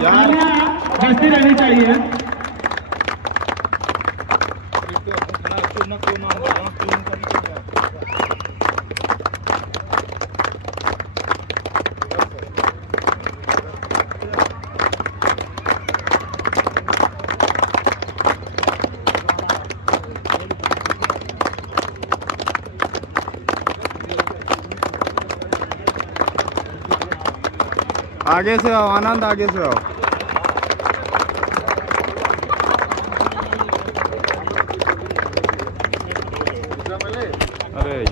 बस्ती रहनी चाहिए। आगे से आओ आनंद, आगे से आओ। अरे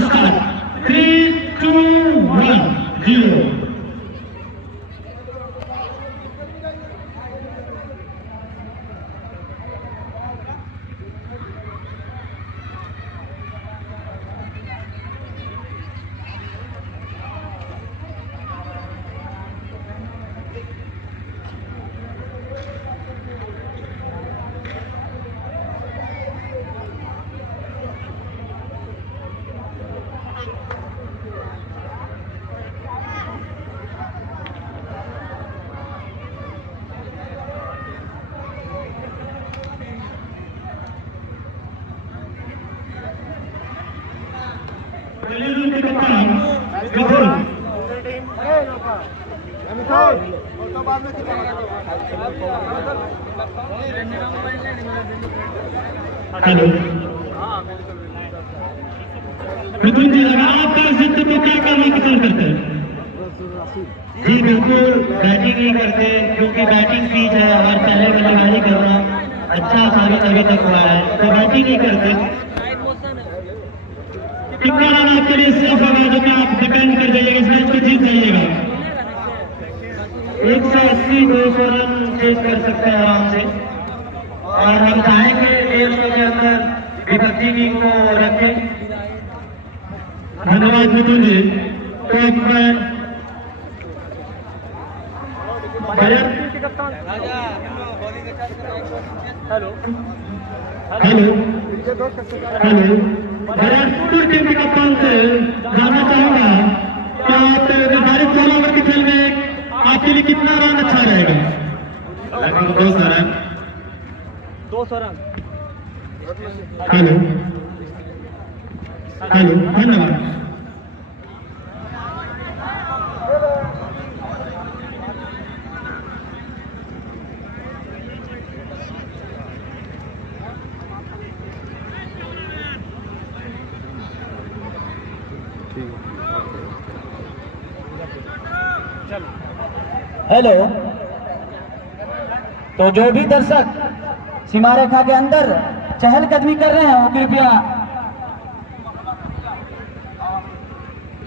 स्टार्ट 3, 2, 1, 0। हेलो मिथुन जी, अगर आप कर सकते तो क्या करना पसंद करते हैं? जी बिल्कुल, बैटिंग ही करते क्योंकि बैटिंग पिच है और पहले बल्लेबाजी करना अच्छा साबित अभी तक हुआ है, तो बैटिंग ही करते। कितना रन आपके लिए सेफ होगा जो कि आप डिपेंड कर जाइएगा, इस मैच को जीत जाइएगा? 180-200 रन चेज कर सकते हैं आराम से, और हम चाहेंगे 150 के अंदर विपत्ति की को रखें। धन्यवाद मिथुन जी। तो अब मैं hello hello hello Bharatpur team के कप्तान से जानना चाहूंगा कि आप निर्धारित 16 ओवर के खेल में आपके लिए कितना रन अच्छा रहेगा? लगभग 200 रन। 200 रन। हेलो हेलो, धन्यवाद। हेलो, तो जो भी दर्शक सीमा रेखा के अंदर चहलकदमी कर रहे हैं वो कृपया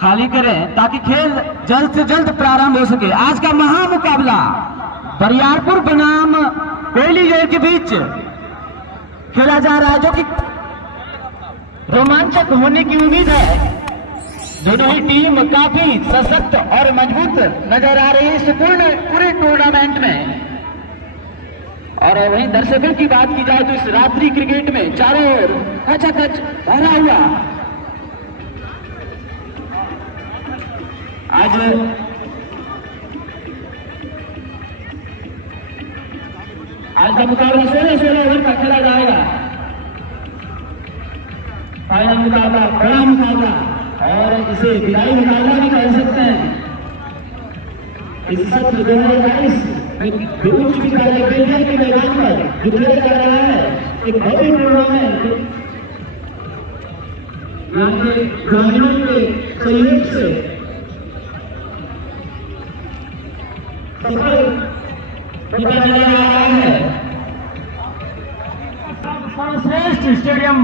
खाली करें ताकि खेल जल्द से जल्द प्रारंभ हो सके। आज का महामुकाबला बरियारपुर बनाम कोयली जोड़ के बीच खेला जा रहा है, जो कि रोमांचक होने की उम्मीद है। दोनों ही टीम काफी सशक्त और मजबूत नजर आ रही है इस पूरे टूर्नामेंट में। और वहीं दर्शकों की बात की जाए तो इस रात्रि क्रिकेट में चारों ओर खचाखच भरा हुआ आज का मुकाबला 16 ओवर का खेला जाएगा। फाइनल मुकाबला, बड़ा मुकाबला और इसे विदाई मुकाबला भी कह सकते हैं। इस सत्र 2022 में विपुल विद्यालय बेलजियम के मैदान पर जो खेला जा रहा है एक भव्य टूर्नामेंट यहाँ के ग्रामीणों के सहयोग से सफल बताया जा रहा है। सर्वश्रेष्ठ स्टेडियम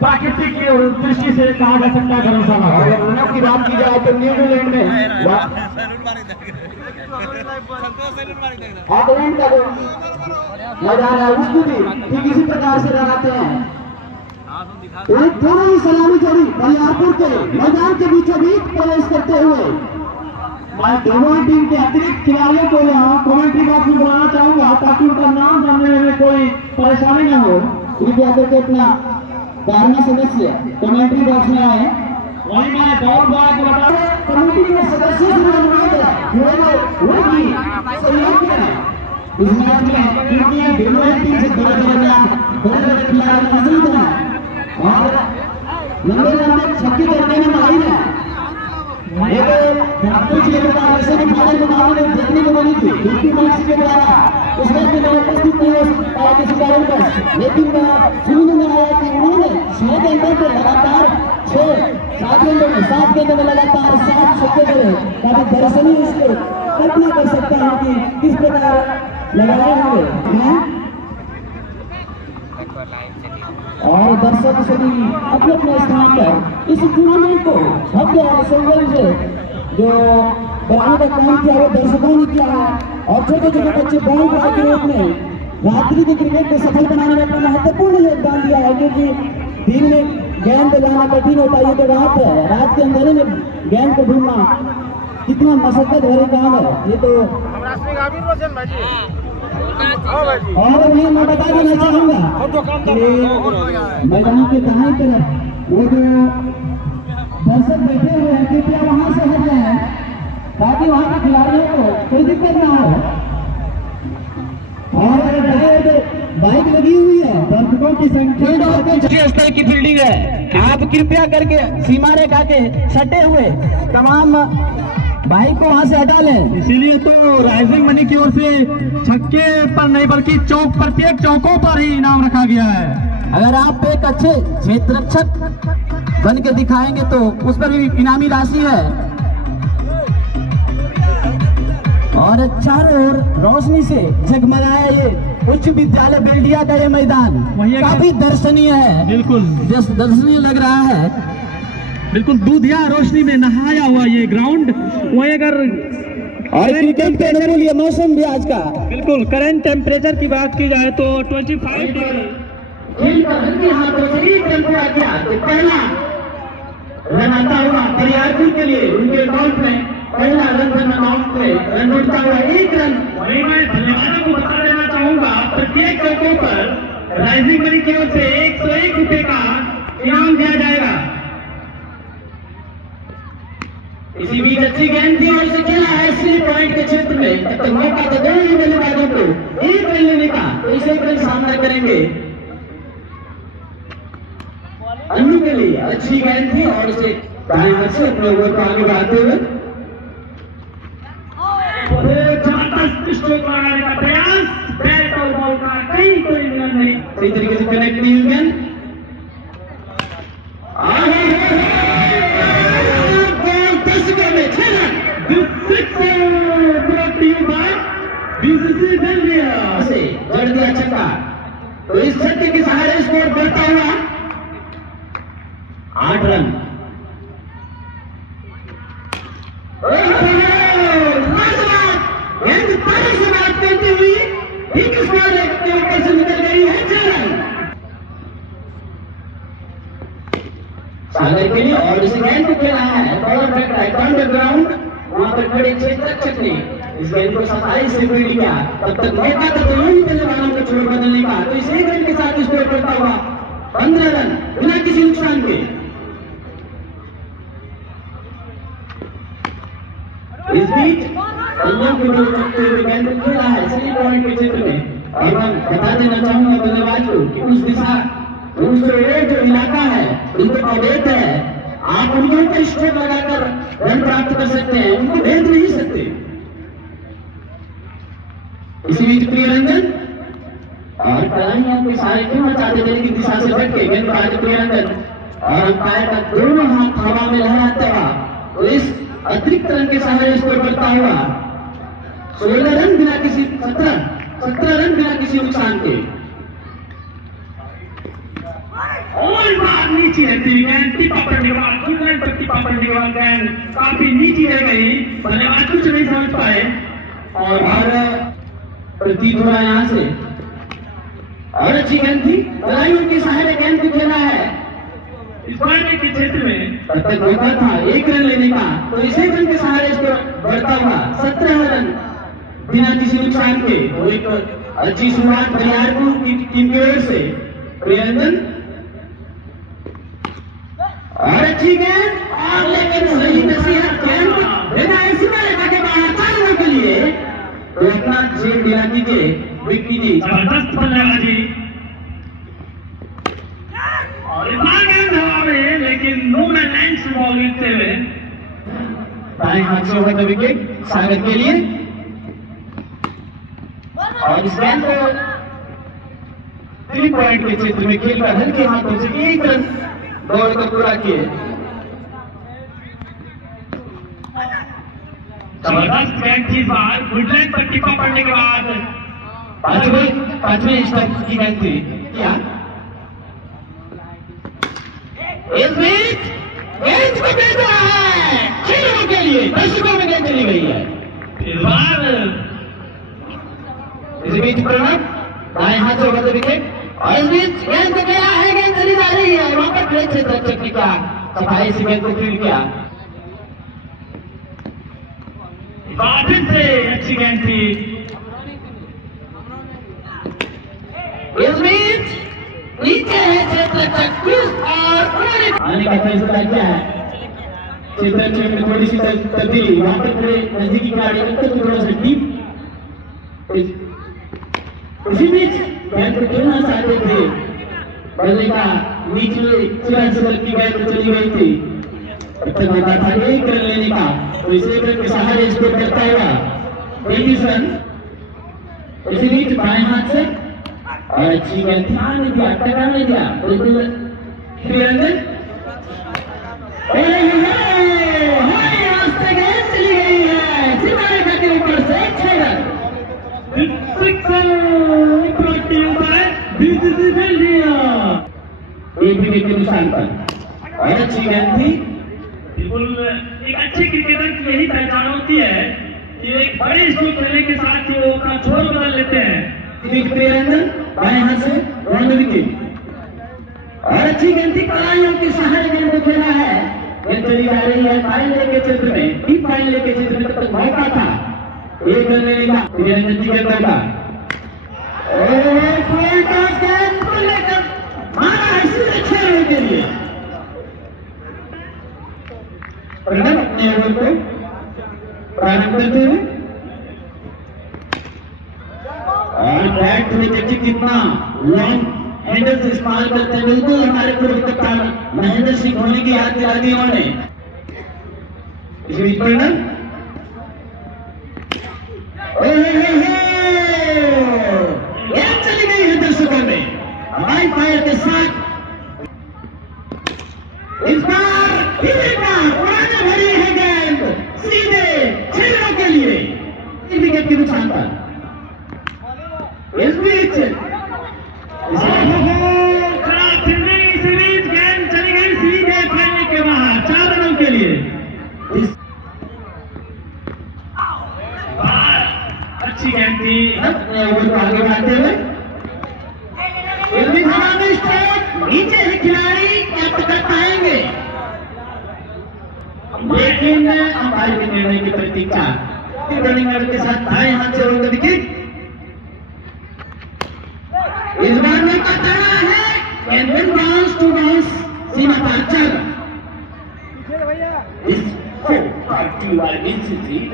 प्राकृतिक दृष्टि से कहा जा सकता है धर्मशाला। अगर उन्नत की बात की जाए तो न्यूजीलैंड में ऑकलैंड का जो मैदान है उसको भी ठीक इसी प्रकार से लगाते हैं। एक थोड़ी ही सलामी जोड़ी बलियारपुर के मैदान के बीचों बीच प्रवेश करते हुए मैं दोनों टीम के अतिरिक्त खिलाड़ियों को यहाँ कमेंट्री बॉक्स में बुलाना चाहूंगा ताकि उनका नाम जानने में कोई परेशानी न हो। कृपया करके अपना धारणा सदस्य कमेंट्री बॉक्स में आए। वही मैं बहुत बार को बता रहा हूं, कमेटी के सदस्यों से अनुरोध है वो भी सहयोग करें इस मैच में, क्योंकि दोनों टीम से बड़े खिलाड़ी मौजूद हैं और लंबे लंबे छक्के करने में माहिर है। कुछ ऐसे भी फाइनल मुकाबले में देखने को मिली थी दूसरी मैच के द्वारा उस वक्त में उपस्थित नहीं हो पाया किसी कारण पर, लेकिन सुनने में आया कि उन्होंने 6 घंटे में लगातार 7 घंटे में लगातार 7 छक्के करे। काफी दर्शनीय इसको कल्पना कर सकता है कि किस प्रकार लगाए होंगे हैं और दर्शक सभी अपने अपने स्थान पर इस टूर्नामेंट को भव्य और सौंदर्य से जो बनाने का काम किया वो दर्शकों ने किया है और छोटे छोटे बच्चे बड़ों भाई के रूप में रात्रि के क्रिकेट को सफल बनाने में अपना महत्वपूर्ण योगदान दिया है, क्योंकि दिन में गेंद को जाना कठिन होता है। ये तो रात के अंधेरे में गेंद को ढूंढना कितना मशक्कत भरे काम है। ये तो और मैं बता देना चाहूंगा मैदान के दाएं तरफ वो जो दर्शक बैठे हुए हैं कृपया वहां से हट जाए ताकि वहां के खिलाड़ियों को कोई दिक्कत ना हो। और बाइक लगी हुई है, दर्शकों की संख्या स्तर की फील्डिंग है। आप कृपया करके सीमा रेखा के सटे हुए तमाम बाइक को वहां से हटा लें। इसीलिए तो राइजिंग मनी की ओर से छक्के पर नहीं बल्कि प्रत्येक चौकों पर ही इनाम रखा गया है। अगर आप एक अच्छे क्षेत्ररक्षक बन के दिखाएंगे तो उस पर भी इनामी राशि है। और चारों ओर रोशनी से जगमगाया ये उच्च विद्यालय बेल्डिया का ये मैदान काफी दर्शनीय है। बिल्कुल दर्शनीय लग रहा है। बिल्कुल दूधिया रोशनी में नहाया हुआ ये ग्राउंड वही अगर और क्रिकेट के अनुकूल ये मौसम भी आज का बिल्कुल करंट टेम्परेचर की बात की जाए तो 25 डिग्री पहला रन आता हुआ बरियारपुर के लिए उनके अकाउंट में पहला रन अकाउंट में रन उठता हुआ 1 रन। वही मैं धन्यवाद को बता देना चाहूंगा प्रत्येक चौकों पर राइजिंग मनी की ओर से 101 रुपए का इनाम दिया जाएगा। इसी बीच अच्छी गेंद थी और इसे खेला है सी पॉइंट के क्षेत्र में। तब तक मौका तो दोनों ही बल्लेबाजों को 1 रन लेने का, तो इसे एक रन सामना करेंगे। अन्नू के लिए अच्छी गेंद थी और इसे दाएं हाथ से अपने ओवर को आगे बढ़ाते हुए जबरदस्त स्ट्रोक लगाने का प्रयास, बैट और बॉल का कहीं कोई रन नहीं, सही तरीके से कनेक्ट नहीं हुई गेंद। जड़ दिया छक्का, तो इस छक्के के सहारे स्कोर बढ़ता हुआ 8 रन। गेंद पानी से बात करती हुई ठीक स्कोर के ऊपर से निकल गई है 6 रन सागर के लिए। और इस गेंद को खेला है बॉलर बैक राइट अंडरग्राउंड, वहां पर खड़े क्षेत्ररक्षक ने इस गेंद को 27 से फील्ड किया। तब तक मौका तो दोनों ही बल्लेबाजों को छोड़ बदलने का, तो इस 1 रन के साथ स्कोर करता हुआ 15 रन बिना किसी नुकसान के। इस बीच अन्ना को गेंद खेला है सही पॉइंट के क्षेत्र में। और मैं बता देना चाहूंगा बल्लेबाज को कि उस दिशा उस जो इलाका है उनको अवैध है आप उनके ऊपर स्ट्रोक लगाकर रन प्राप्त कर सकते हैं, उनको भेज नहीं सकते। इसी बीच प्रियरंजन और कलाइयां कोई सारे क्यों मचाते थे, लेकिन दिशा से भटके गेंदबाज प्रियरंजन और अंपायर का दोनों हाथ हवा में लहराता हुआ तो इस अतिरिक्त रन के सहारे स्कोर बढ़ता हुआ 16 रन बिना किसी 17 रन बिना किसी नुकसान के। और बार नीचे रहती हुई गेंद टिप्पा पड़ने के बाद गुडलैंड पर टिप्पा पड़ने के बाद गेंद काफी नीचे रह गई, बल्लेबाज कुछ नहीं समझ पाए और प्रतीत हो रहा है यहाँ से और अच्छी गेंद थी, बधाइयों के सहारे गेंद को खेला है इस बार के क्षेत्र में। तब तक मौका था 1 रन लेने का, तो इसी रन के सहारे इसको बढ़ता हुआ 17 रन बिना किसी नुकसान के। तो एक अच्छी शुरुआत बरियारपुर की टीम की ओर से। प्रियरंजन और अच्छी गेंद और लेकिन सही नसीहत गेंद बिना ऐसी रेखा के बाहर 4 रनों के लिए तो इतना जेब दिला दीजिए विक्की जी। जबरदस्त बल्लेबाजी और गेंद हवा में, लेकिन नो मैन लैंड से बॉल गिरते हुए दाएं हाथ से होगा विकेट स्वागत के लिए। और इस गेंद को 3 पॉइंट के क्षेत्र में खेलकर हल्के हाथों से 1 रन दौड़ कर पूरा किए। जबरदस्त गेंद थी, बार गुडलैंड पर टिप्पा पड़ने के बाद पांचवें स्टेप की गेंद थी क्या? इस बीच गेंद को भेजा है 6 रनों के लिए, दर्शकों में गेंद चली गई है। इस बार इस बीच प्रणब दाएं हाथ से होगा विकेट और इस बीच गेंद को गया है, गेंद चली जा रही है, वहां पर खड़े क्षेत्र रक्षक ने क्या सफाई से गेंद को फील्ड किया। फिर से अच्छी गेंद थी, इस बीच नीचे है क्षेत्र रक्षक और उन्होंने आने का फैसला किया है। क्षेत्र रक्षक में थोड़ी सी तब्दीली, वहां पर थोड़े नजदीकी खिलाड़ी अंतर थोड़ा सा डीप। उसी बीच गेंद को खेलना चाहते थे, बल्ले का नीचे चिराग से की गेंद चली गई थी। तब तक मौका था 1 रन लेने का, तो इस 1 रन के सहारे स्कोर करता हुआ 23 रन। इसी बीच बाएं हाथ से और अच्छी गेंद ध्यान नहीं दिया, टका नहीं दिया, बिल्कुल प्रियरंजन रास्ते गेंद चली गई है सीमा रेखा के ऊपर से 6 रन। एक विकेट के नुकसान पर और अच्छी गेंद थी। बिल्कुल एक अच्छे क्रिकेटर की यही पहचान होती है कि एक बड़े स्ट्रोक खेलने के साथ ही वो अपना छोर बदल लेते हैं। प्रियरंजन बाएं हाथ से रन विकेट और अच्छी गेंद थी, कलाइयों के सहारे गेंद को खेला है, गेंद चली जा रही है फाइनल के क्षेत्र में, डीप फाइनल के क्षेत्र में। तब तक मौका था 1 रन लेने का प्रियरंजन जी गेंद का के लिए प्रणब अपने ओवर को प्रारंभ करते हुए और बैट में देखिए कितना लॉन्ग हैंडल से इस्तेमाल करते हैं। बिल्कुल हमारे पूर्व कप्तान महेंद्र सिंह धोनी की याद दिला दी उन्होंने। इस बीच प्रणब चली गई है दर्शकों में हवाई फायर के साथ। इस बार पुराने भरी है गेंद सीधे 6 रनों के लिए, विकेट के नुकसान पर। इस बीच गेंद चली गई सीधे फाइनल के बाहर 4 रनों के लिए। अच्छी गेंद थी, अपने ओवर को आगे बढ़ाते हुए नीचे से खिलाड़ी कैप्ट कर पाएंगे, लेकिन अंपायर के निर्णय की प्रतीक्षा के साथ दाएं हाथ से होकर विकेट। इस बार में कटाना है and then bounce to bounce सीमा पर 4 रन। इस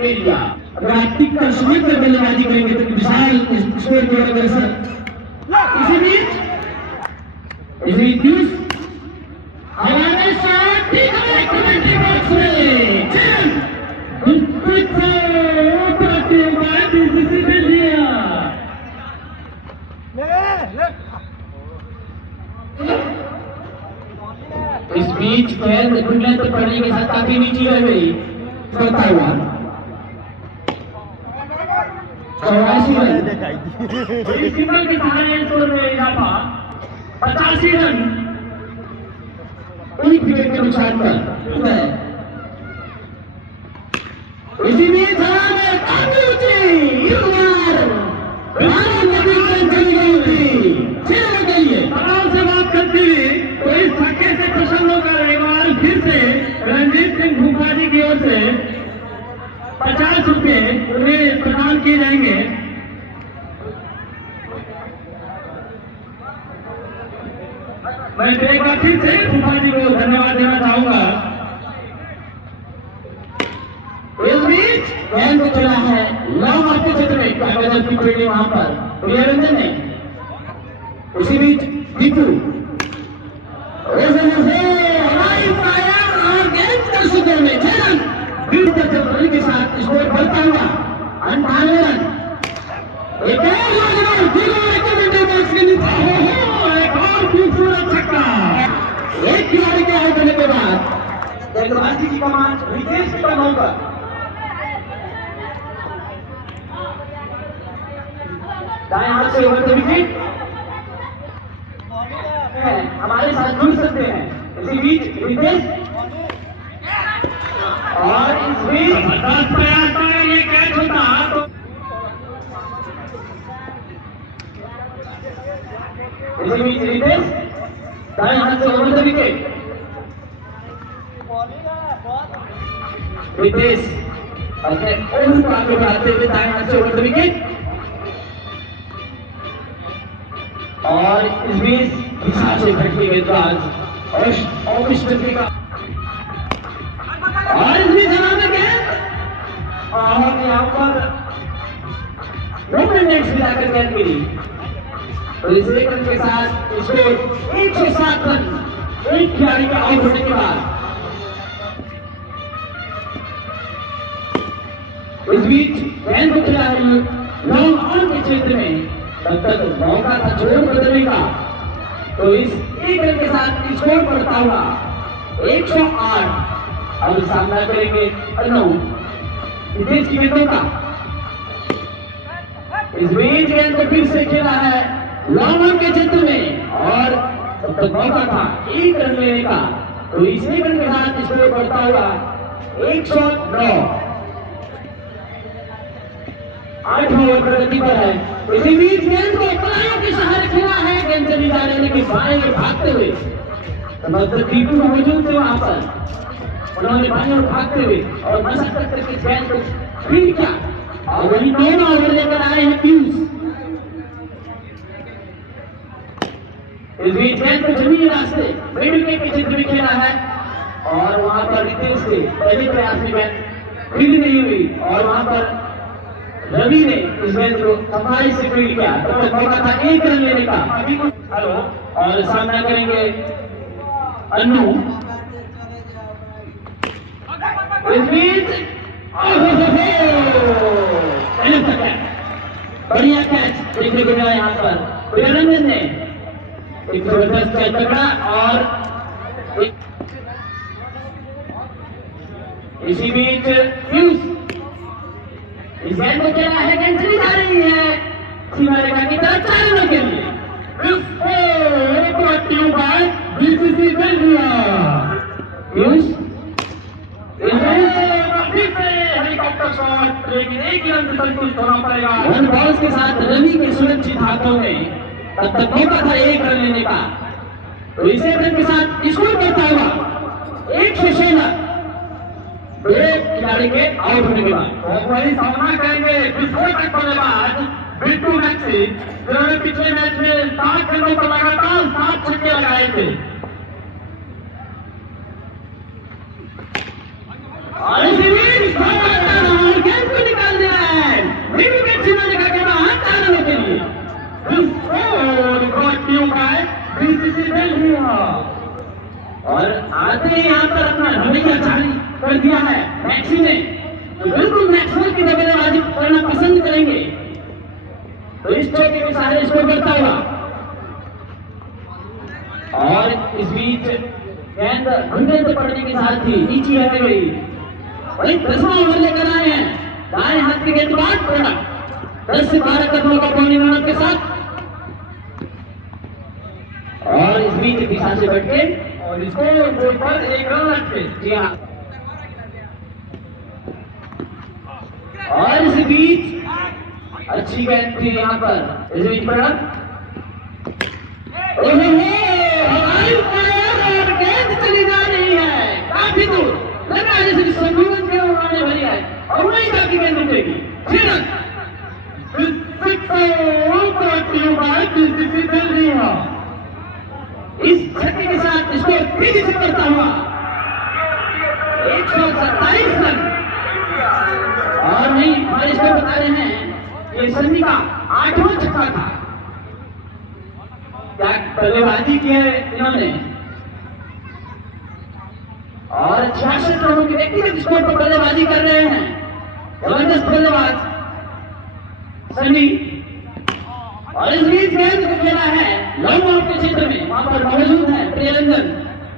एरिया अगर आप टिक कर समय पर बल्लेबाजी करेंगे तो विशाल स्कोर की ओर अग्रसर। इसी बीच हवा में शॉट ठीक है। इस बीच गेंद बुलंद पड़ने के साथ काफी नीचे रह गई। चौथा हुआ 84 रन। सिंगल के सहारे स्कोर में इजाफा 85 रन एक विकेट के नुकसान पर। इसी बीच काफी ऊंची इस बार से बात करते हुए तो इस छक्के से प्रसन्न होकर एक बार फिर से रणजीत सिंह भूपा जी की ओर से 50 रुपये उन्हें प्रदान किए जाएंगे। मैं एक बार फिर से भूपा जी को धन्यवाद देना चाहूंगा। इस बीच गेंद को चला है लॉन्ग ऑफ के क्षेत्र में गजब की फील्डिंग वहां पर प्रियरंजन ने। उसी बीच दीपू और गेंद दर्शकों में 6 रन रन के साथ स्कोर बढ़ता हुआ 98 रन। एक और खूबसूरत छक्का एक खिलाड़ी के आउट होने के बाद गेंदबाजी की कमान विशेष टर्नओवर पर। दाएं हाथ से ओवर द विकेट हमारे साथ जुड़ सकते हैं। इसी बीच रितेश और इस बीच प्रयास में ये कैच होता तो इसी बीच रितेश दाएं हाथ से ओवर द विकेट। रितेश अपने ओवर को आगे बढ़ाते हुए दाएं हाथ से ओवर द विकेट। और इस बीच विशाल से भटकी गेंदबाज और इस बीच हमारे गेंद और यहाँ पर 2 मिनट मिलाकर गेंद मिली। तो इस एक रन के साथ स्कोर 107 रन एक खिलाड़ी का आउट होने के बाद। इस बीच गेंद को खिला लॉन्ग ऑन के क्षेत्र में तब तक मौका था जोर बदलने का। तो इस एक रन के साथ स्कोर बढ़ता हुआ 108। अब सामना करेंगे विदेश की गेंदों का। इस बीच गेंद को फिर से खेला है लॉन्ग ऑन के क्षेत्र में और तब तक मौका था 1 रन लेने का। तो इस एक रन के साथ स्कोर बढ़ता हुआ 109। 8 ओवर प्रगति पर है। इसी बीच गेंद को पलायों के सहारे खेला है। गेंद चली जा रही लेकिन बाएं में भागते हुए दीपू मौजूद थे वहां पर। उन्होंने बाएं और भागते हुए और मशक्कत करके गेंद को फीड किया और वही 9 ओवर लेकर आए हैं पीयूष। इस बीच गेंद को जमीनी रास्ते मिड विकेट के क्षेत्र में खेला है और वहां पर रितेश के पहले प्रयास में गेंद फील्ड नहीं हुई और वहां पर रवि ने इस गेंद को सफाई से फील्ड किया। तब तक मौका था 1 रन लेने का। अभी कुछ हेलो और सामना करेंगे अन्नू। इस बीच बढ़िया कैच देखने को मिला यहाँ पर। प्रियरंजन ने एक जबरदस्त कैच पकड़ा और इसी बीच पीयूष इस गेंद को खेला है। गेंद चली जा रही है सीमा रेखा की तरफ 4 रनों के लिए। बीसीसी पीयूष हेलीकॉप्टर शॉट लेकिन 1 रन से संतुष्ट होना पड़ेगा। 1 बॉल्स के साथ रवि के सुरक्षित हाथों में तब तक मौका था 1 रन लेने का। तो इस 1 रन के साथ स्कोर बढ़ता हुआ 116। 2 खिलाड़ी के आउट होने के बाद वही सामना करेंगे विस्फोटक बल्लेबाज बिट्टू मैक्सी जिन्होंने पिछले मैच में 7 गेंदों पर लगातार 7 छक्के लगाए थे। और इसी बीच गेंद को निकाल दिया है मिड विकेट सीमा रेखा के बाहर 4 रनों के लिए। बीसीसी और आते ही यहाँ पर अपना रवैया जारी कर दिया है मैक्सी ने। तो बिल्कुल मैक्सवेल की बल्लेबाजी करना पसंद करेंगे। तो इस चौके के सहारे स्कोर बढ़ता हुआ और इस बीच गेंद घुटने से पड़ने के साथ ही नीचे रह गई। वही 10वां ओवर लेकर आए हैं दाएं हाथ के गेंदबाज प्रणब 10 से 12 कदमों का बॉलिंग रन के साथ। और इस बीच दिशा से बढ़ के और इसको बोर्ड पर 1 रन रखते। जी हाँ, और इस बीच अच्छी गेंद थी यहाँ पर। इस बीच प्रणब और गेंद चली जा रही है काफी दूर, लग रहा है जैसे संतुलन के उन्होंने भरी है और वहीं जाके गेंद उठेगी। 6 रन इस छक्के के साथ इसको तेजी से करता हुआ 127 रन। और नहीं, हमारे इसको बता रहे हैं ये सन्नी का 8वां छक्का था। क्या बल्लेबाजी की है इन्होंने, और 66 रनों के व्यक्तिगत स्कोर पर बल्लेबाजी कर रहे हैं जबरदस्त बल्लेबाज सन्नी। और इस बीच गेंद को खेला है लॉन्ग आउट के क्षेत्र में, वहां पर मौजूद है प्रियरंजन।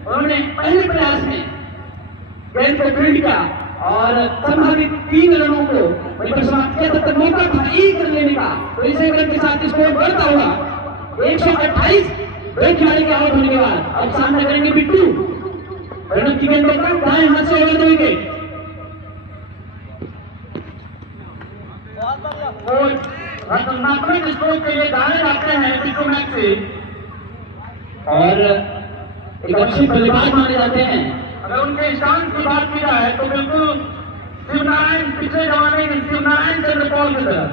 उन्होंने पहले प्रयास में गेंद को फील्ड किया और संभावित 3 रनों को वहीं पर समाप्त किया। तब तक मौका था 1 रन लेने का, तो इस 1 रन के साथ स्कोर बढ़ता हुआ 128। 2 खिलाड़ी के आउट होने के बाद अब सामना करेंगे बिट्टू। प्रणब की गेंद लेकर दाएं हाथ से ओवर द विकेट। रचनात्मक स्ट्रोक के लिए दाएं जाते हैं बिट्टू मैच से और एक अच्छे बल्लेबाज माने जाते हैं। अगर उनके स्टांस की बात की जाए तो बिल्कुल शिवनारायण पिछले जमाने में शिवनारायण चंद्र पॉल की तरह।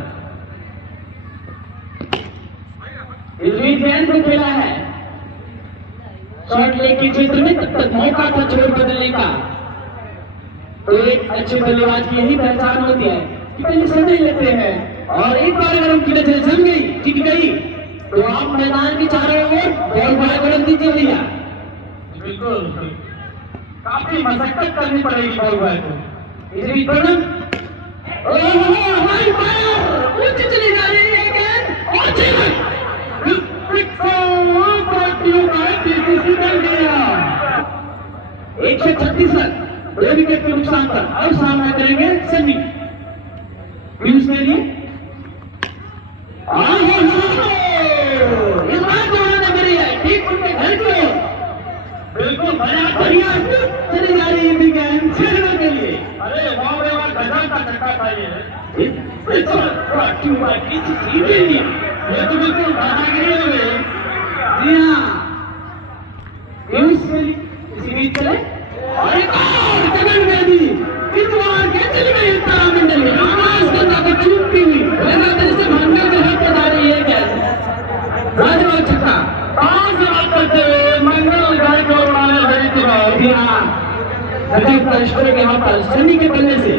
इस बीच गेंद को खेला है शॉर्ट लेग के क्षेत्र में, तब तक मौका था छोर बदलने का। तो एक अच्छे बल्लेबाज की यही पहचान होती है कि पहले समय लेते हैं और एक बार अगर उनकी नजर जम गई, टिक गई, तो आप मैदान की चारों ओर बॉल बड़ा कर दीजिए भैया। बिल्कुल, काफी मशक्कत करनी पड़ेगी बॉल बॉय को। इसलिए प्रणब उच्च चली जा रही है गेंद और 136 रन 2 विकेट के नुकसान पर अब सामना करेंगे सन्नी व्यूज के लिए। इस बार तो उन्होंने करी है ठीक उनके घर की ओर, बिल्कुल बढ़िया चली जा रही है गेंद 6 रनों के लिए। अरे गजब का छक्का था ये तो बिल्कुल दादागिरी हो गई। जी हाँ, इसी बीच चले और एक और जगन गेंदी इस बार गेंद चली गई तारामंडल में, आकाश गंगा को चूमती हुई लगातार से मंगल ग्रह पर जा रही है गेंद। राजवाल छक्का पांच रन करते हुए मंगल ग्रह को उड़ाने भरी थी। जी हाँ, गजब का स्ट्रोक यहाँ पर सनी के बल्ले से।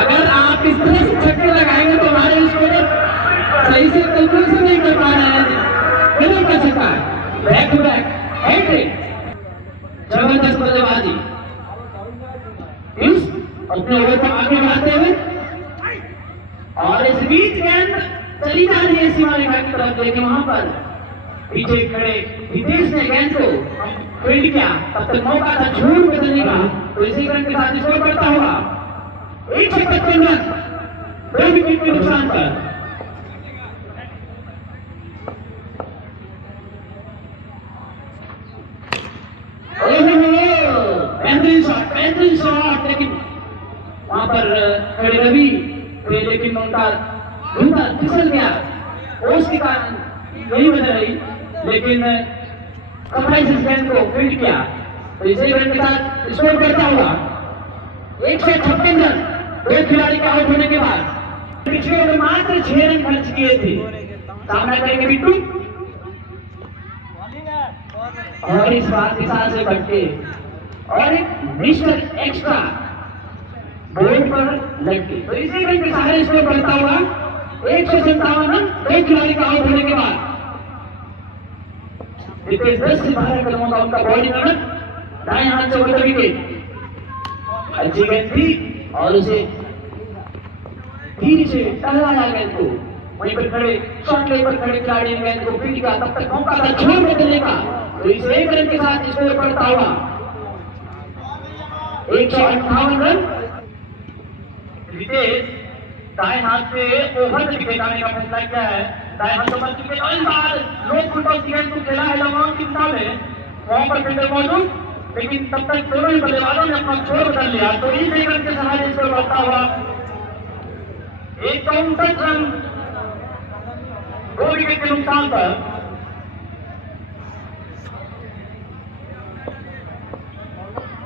अगर आप इस तरह से छक्के लगाएंगे तो हमारे स्कोर सही से कैलकुलेशन नहीं कर पा रहे हैं। गजब का छक्का, बैक टू बैक हैट्रिक, जबरदस्त बल्लेबाजी। अपने ओवर को आगे बढ़ाते हुए और इस बीच गेंद चली जा रही है सीमा रेखा की तरफ, लेकिन वहां पर पीछे खड़े हितेश ने गेंद को फील्ड किया। तब तक मौका था झूठ बदलने का, तो इसी रन के साथ स्कोर बढ़ता हुआ 155 रन 2 विकेट के नुकसान पर। बेहतरीन शॉट, लेकिन वहां पर खड़े रवि थे, लेकिन उनका घूमता फिसल गया, ओस के कारण यही वजह रही। लेकिन सफाई से गेंद को फील्ड किया, तो इसी रन के साथ स्कोर करता हुआ 156 रन 2 खिलाड़ी के आउट होने के बाद। पिछले ओवर मात्र 6 रन खर्च किए थे। सामना करेंगे बिट्टू और इस बात के साथ से बढ़ते और एक मिस्टर एक्स्ट्रा बोर्ड पर लटके, तो इसी रन के सहारे स्कोर बढ़ता हुआ 157 रन 2 खिलाड़ी का आउट होने के बाद। 10 से 12 कदमों का उनका बॉलिंग रन दाएं हाथ से ओवर द विकेट। अच्छी गेंद थी और उसे धीरे से टहलाया गेंद को। वहीं पर खड़े शॉर्ट लेग पर खड़े खिलाड़ी ने गेंद को फील्ड किया, तब तक मौका था छोड़ बदलने का, तो इस एक रन के साथ स्कोर पड़ता हुआ 158 रन। रितेश दाएं हाथ से ओवर विकेट आने का फैसला किया है। दाएं हाथ पर विकेट और इस बार लो फुटबॉल की गेंद को खेला है लॉन्ग की दिशा में, वहां पर फील्डर मौजूद, लेकिन तब तक दोनों ही बल्लेबाजों ने अपना छोर बदल लिया, तो इस एक रन के सहारे स्कोर बढ़ता हुआ 159 रन 2 विकेट के नुकसान पर।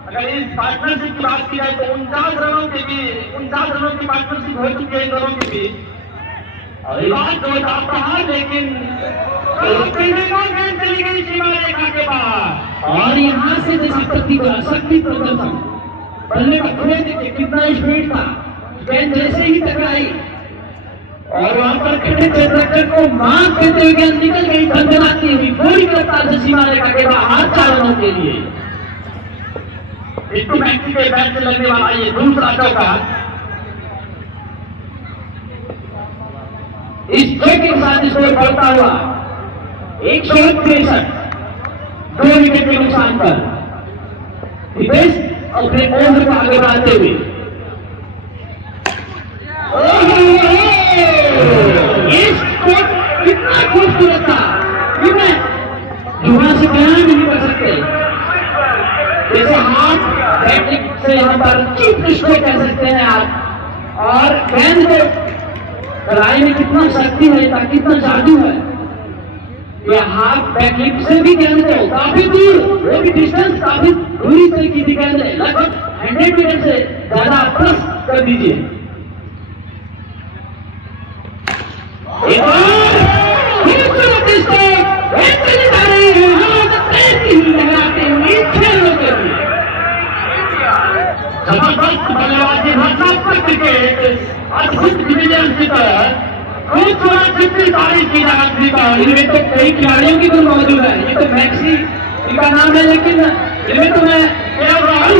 अगर इस पार्टनरशिप की बात की जाए तो 49 रनों के बीच 49 रनों की पार्टनरशिप हो चुकी है इन दोनों के बीच। और बात जो था, लेकिन गेंद चली गई सीमा रेखा के बाहर, और यहाँ से जैसी शक्ति प्रदर्शन, बल्ले का खुले देखिए कितना स्पीड था, गेंद जैसे ही टकराई और वहां पर खड़े क्षेत्ररक्षक को मार करते हुए गेंद निकल गई, धंधनाती हुई पूरी रफ्तार से सीमा रेखा के बाहर 4 रनों के लिए। बिट्टू मैक्सी के बैट से लगने वाला ये दूसरा चौका। इस चौके के साथ स्कोर बढ़ता हुआ 163 2 विकेट के नुकसान पर। रितेश अपने ओवर को आगे बढ़ाते हुए कितना खूबसूरत था कि मैं जुबान से बयान नहीं कर सकते। जैसे हाथ बैटिंग से यहाँ पर चीप स्ट्रोक कह सकते हैं आप, और गेंद को कलाई में कितना शक्ति है, कितना जादू है। ये हाथ बैकलिप से भी गेंद को काफी दूर, वो भी डिस्टेंस काफी दूरी तय की थी गेंद, लगभग 100 मीटर से ज्यादा प्लस कर दीजिए। खूबसूरत स्ट्रोक चली जा रही है, लगाते हुए 6 रनों के लिए। जबरदस्त बल्लेबाजी, रचनात्मक क्रिकेट, अद्भुत डिविजन की तरह खूबसूरत जितनी तारीफ की जा सकती है। इनमें तो कई खिलाड़ियों की गुण मौजूद है। ये तो मैक्सी इनका नाम है, लेकिन इनमें तो मैं राहुल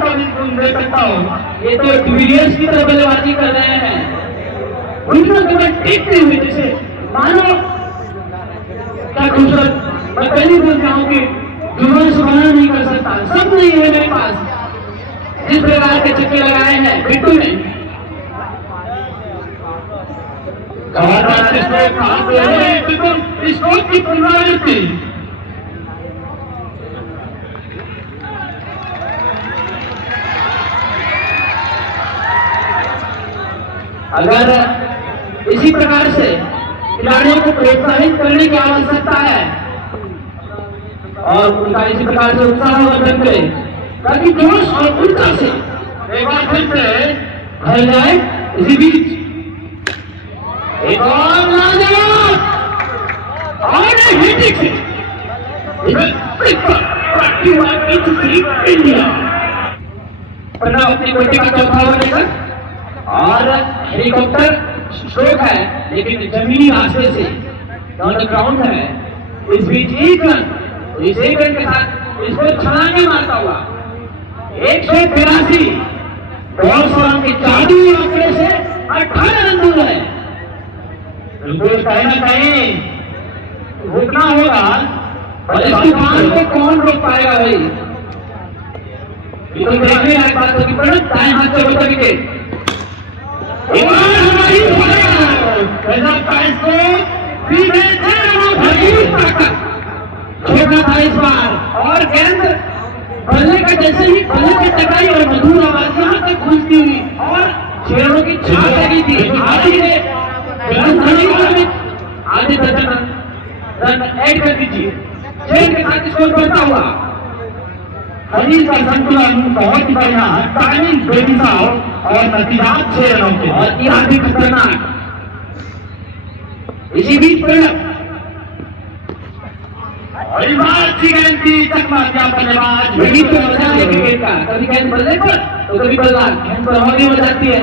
का भी गुण दे सकता हूँ। ये तो डिविलियर्स की तरह बल्लेबाजी कर रहे हैं, उनको तो मैं टिकते हुए जैसे मानो क्या खूबसूरत। मैं पहली बोलता हूँ कि जुबान से बयान नहीं कर सकता, सब नहीं है मेरे पास जिस प्रकार के छक्के लगाए हैं बिट्टू ने। स्ट्रोक की पुनरावृत्ति। अगर इसी प्रकार से खिलाड़ियों को प्रोत्साहित करने की आवश्यकता है और उनका इसी प्रकार से उत्साह वर्धन करें, ताकि जोश और ऊर्जा से एक बार फिर से भर जाए। इसी बीच एक और लाजवाब और हिटिंग से इंडिया पंद्रह अपनी कोटी का चौथा ओवर लेकर, और हेलीकॉप्टर स्ट्रोक है लेकिन जमीनी रास्ते से ऑन द ग्राउंड है। इस बीच एक रन, इस एक रन के साथ इसको छलांगे मारता हुआ 182 रन के जादू आंकड़े से 18 रन दूर है। बिल्कुल कहीं ना कहीं रुकना होगा, और इस तूफान को कौन रोक पाएगा भाई? ये तो देखने लायक बात होगी। पर दाएं हाथ से बचा विकेट, छोटा था इस बार, और गेंद बल्ले का जैसे ही बल्ले पे टकराई और मधुर आवाज यहाँ तक गूंजती हुई और शेरों की छाप लगी थी। आधे दर्जन रन ऐड कर दीजिए, 6 के साथ स्कोर बढ़ता हुआ। शरीर का संतुलन बहुत ही बढ़िया, टाइमिंग बेमिसाल और नतीजा 6 रनों के, और यह भी खतरनाक। इसी बीच प्रणब और इस बार अच्छी गेंद की चकमा दिया बल्लेबाज। यही तो मजा है क्रिकेट का, कभी गेंद बल्ले पर तो कभी बल्ला, गेंद पर हवा हो जाती है।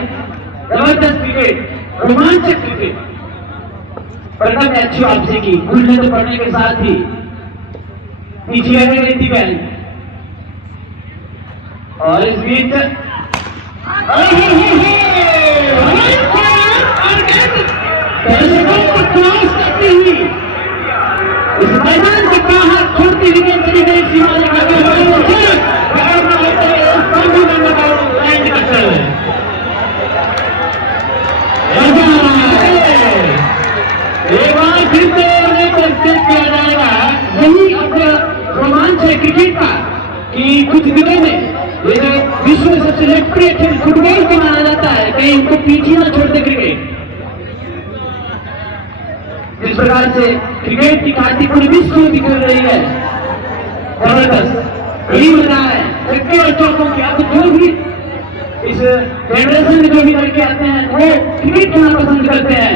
जबरदस्त क्रिकेट, रोमांचक क्रिकेट। प्रणब ने अच्छी वापसी की, भूलने तो पड़ने के साथ ही पीछे हट गई थी गेंद, और इस बीच दर्शकों को क्रॉस करती हुई इस मैदान को बाहर छोड़ती हुई चली गई शिवालिका के लैंड करते हुए एक बार फिर से उन्हें प्रस्तुत किया जाएगा। यही अब रोमांच है क्रिकेट का कि कुछ दिनों में ये जो विश्व में सबसे लोकप्रिय खेल फुटबॉल को माना जाता है, कहीं इनको पीछे न छोड़ते क्रिकेट। जिस प्रकार से क्रिकेट की ख्याति पूरे विश्व में दिख रही है, जबरदस्त यही मजा है छक्के और चौकों की। अब जो भी इस फेडरेशन में जो भी लड़के आते हैं वो क्रिकेट खेलना पसंद करते हैं।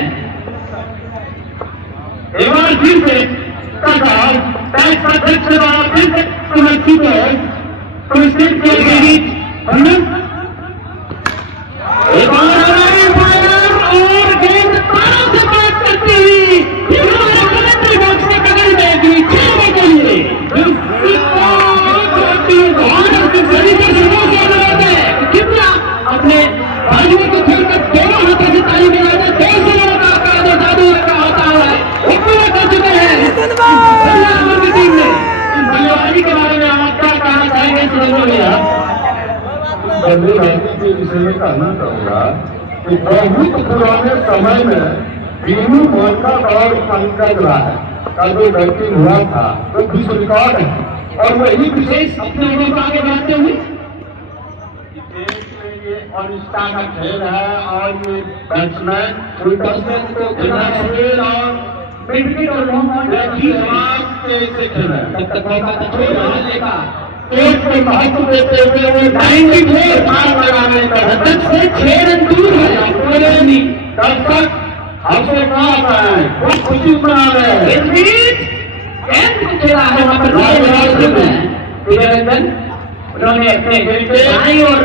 एक बार फिर से एक और और गेंद तारों से बात करती हुई कमेंट्री बॉक्स के बगल में गिरी 6 रन के लिए। कितना अपने भाइयों को छोड़कर दोनों हाथों से ताली बजाते 200 रनों का जादू का होता है वो पूरा कर चुके हैं की टीम ने। बल्लेबाजी के बारे में आप क्या कहना चाहेंगे सुरेंद्र भैया? बल्लेबाजी के विषय में कहना चाहूंगा कि बहुत पुराने समय में बीनू मोहल्ला और पंकज राय का जो रैंकिंग हुआ था वो विश्व रिकॉर्ड है और वही विशेष अपने लोगों को आगे बढ़ाते हुए ये अनिष्ठा का खेल है और ये बैट्समैन को खेलना खेल और क्रिकेट और कैसे खेल है तब तक मौका तो छोड़ डालने का एक को महत्व देते हुए वो 94 मार लगाने का शतक से 6 रन दूर है पूरे नहीं। तब तक हमसे कहा आता है बहुत खुशी मना रहे हैं। इस बीच गेंद को खेला है वहां पर विजयरंजन उन्होंने अपने दाईं और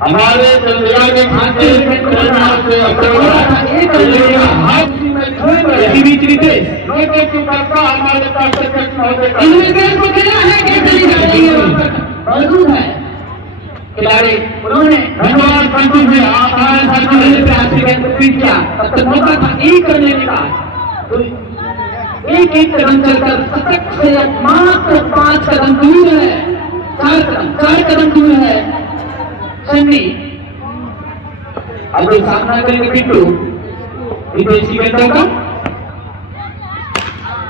हमारे चंद्रिया के खाते इसी बीच रितेश लोगों की करता हमारे पास इनमें को खेला है कि चली जा रही है मौजूद है खिलाड़ी। उन्होंने धन्यवाद पंतु जी आप आए प्रयास को पीट किया। तब तक मौका था एक रन लेने का, तो एक रन चलकर शतक से मात्र 5 कदम दूर है, 4 कदम दूर है सन्नी। अब सामना करेंगे बिट्टू विदेशी गेंदों का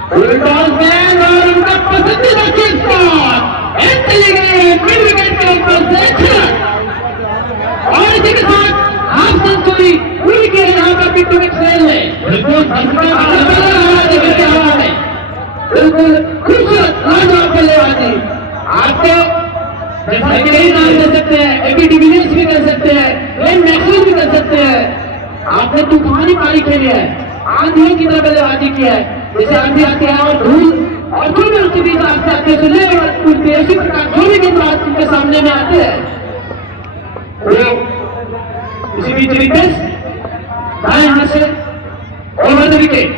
और उनका पसंदीदा किक चली गई मिड विकेट के ऊपर से और इसी के साथ हाफ सेंचुरी पूरी के यहाँ पर बिट्टू के खेल है बिल्कुल खूबसूरत लाजवाब बल्लेबाजी। आपको नहीं नाम दे सकते हैं, एबी डिविलियर्स भी कर सकते हैं, ग्लेन मैक्सवेल भी कर सकते हैं। आपने तूफानी पारी खेली है, आंधियों की तरह बल्लेबाजी की है, जैसे आंधी आती है और धूल और धूल में उसके बीच आते आते सुले और टूटते इसी प्रकार जो भी गेंदबाज उनके सामने में आते हैं वो इसी बीच रितेश दाएं हाथ से ओवर द विकेट।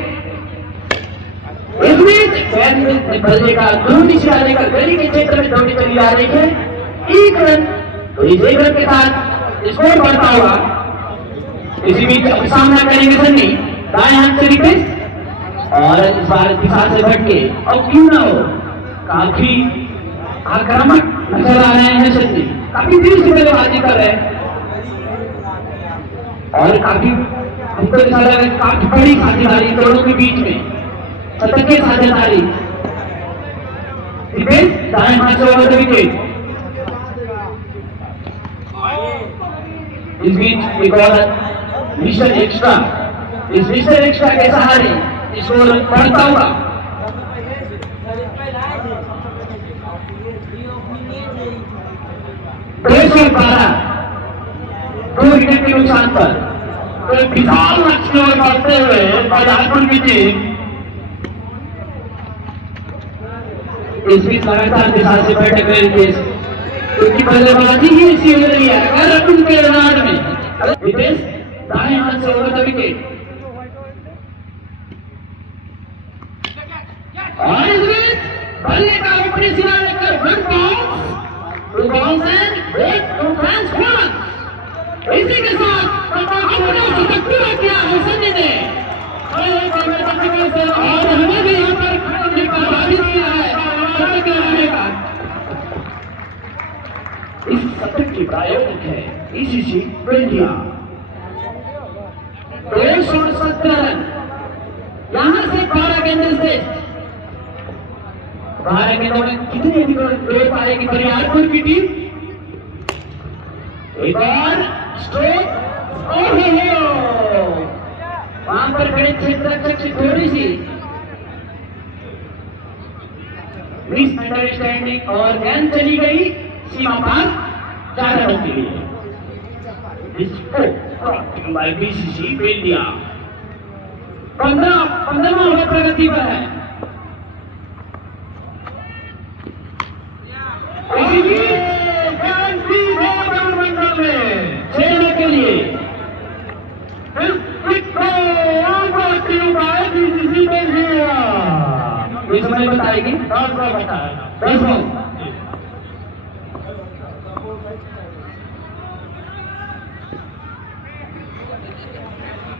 इस बीच बल्ले का धोनी से लेकर गली के क्षेत्र में दौड़ी चली जा रही है। 1 रन तो इस 1 रन के साथ स्कोर बढ़ता हुआ। इसी बीच सामना करेंगे सन्नी दाएं हाथ से रितेश और इस बार दिशा से भटके और क्यों ना हो काफी आक्रामक नजर आ रहे हैं सन्नी, काफी देर से बल्लेबाजी कर रहे हैं और काफी हमको ऐसा लगा काफी बड़ी साझेदारी दोनों के बीच में, शतक की साझेदारी। रितेश दाएं हाथ से ओवर द विकेट। इस बीच एक और मिशन एक्स्ट्रा, इस मिशन एक्स्ट्रा के सहारे स्कोर बढ़ता हुआ। दो विकेट के नुकसान पर तो विशाल लक्ष्य की ओर बढ़ते हुए बजाजपुर की टीम इस बीच लगातार दिशा से बैठक रही है क्योंकि बल्लेबाजी ही ऐसी हो रही है। अगर उनके राड में रितेश दाएं हाथ से ओवर द विकेट और इस बीच बल्ले का ऊपरी सिरा लेकर 1 bounce and break to transfer की प्रायोगिक है ईसीसी इंडिया। 270 रन, यहां से 12 गेंदें से 12 गेंदों में कितने दे पाएगी बरियारपुर की टीम? एक और स्ट्रोक, वहां पर खड़े क्षेत्ररक्षक से थोड़ी सी मिसअंडरस्टैंडिंग और गेंद चली गई सीमा पार 4 रन के लिए। बाय बीसीसी इंडिया 15वां ओवर प्रगति पर है। इसी बीच 6 रनों के लिए ये समय बताएगी 10 बॉल।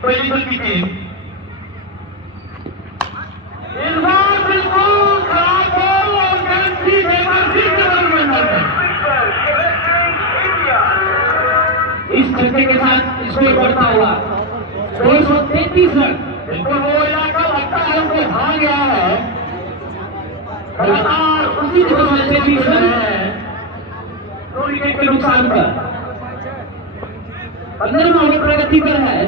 पहली बॉल की टीम इस बार बिल्कुल खराब बॉल और गेंद की बेमानी के बराबर है। इस छक्के के साथ स्कोर बढ़ता हुआ 233 रन। बिल्कुल वो इलाका लगता है उनको हार गया है, लगातार उसी 233 रन है 2 विकेट के नुकसान पर। 15वां ओवर प्रगति पर है।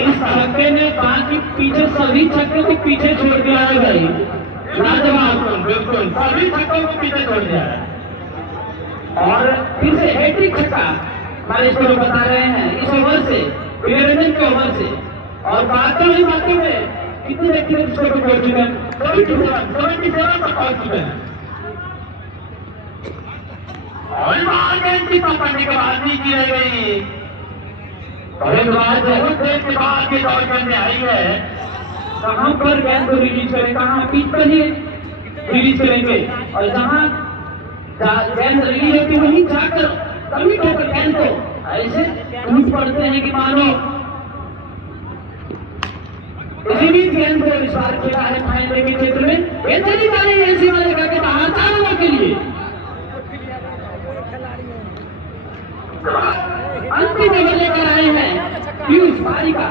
इस छक्के ने बाकी पीछे सभी छक्के को पीछे छोड़ दिया है भाई, लाजवाब। बिल्कुल सभी छक्कों को पीछे छोड़ दिया है। और फिर से हैट्रिक छक्का हमारे इसको बता रहे हैं इस ओवर से, विवेचन के ओवर से। और बातों में कितने व्यक्तिगत स्कोर पर पहुंच चुके हैं? 77 तक पहुंच चुके हैं। और गेंद की पकड़ने के बाद भी की रह गई। बहुत देर के बाद ये दौड़ करने आई है। कहां पर गेंद को रिलीज करें, कहां पिच पर ही रिलीज करेंगे, और जहां गेंद रिलीज होती है वहीं जाकर कभी ठोकर गेंद को ऐसे टूट पड़ते हैं कि मानो। इसी बीच गेंद को इस बार खेला है फाइनल के क्षेत्र में। गेंद चली जा रही है सीमा रेखा के बाहर 4 रनों के लिए। अंतिम ओवर लेकर आए हैं पीयूष वारिका।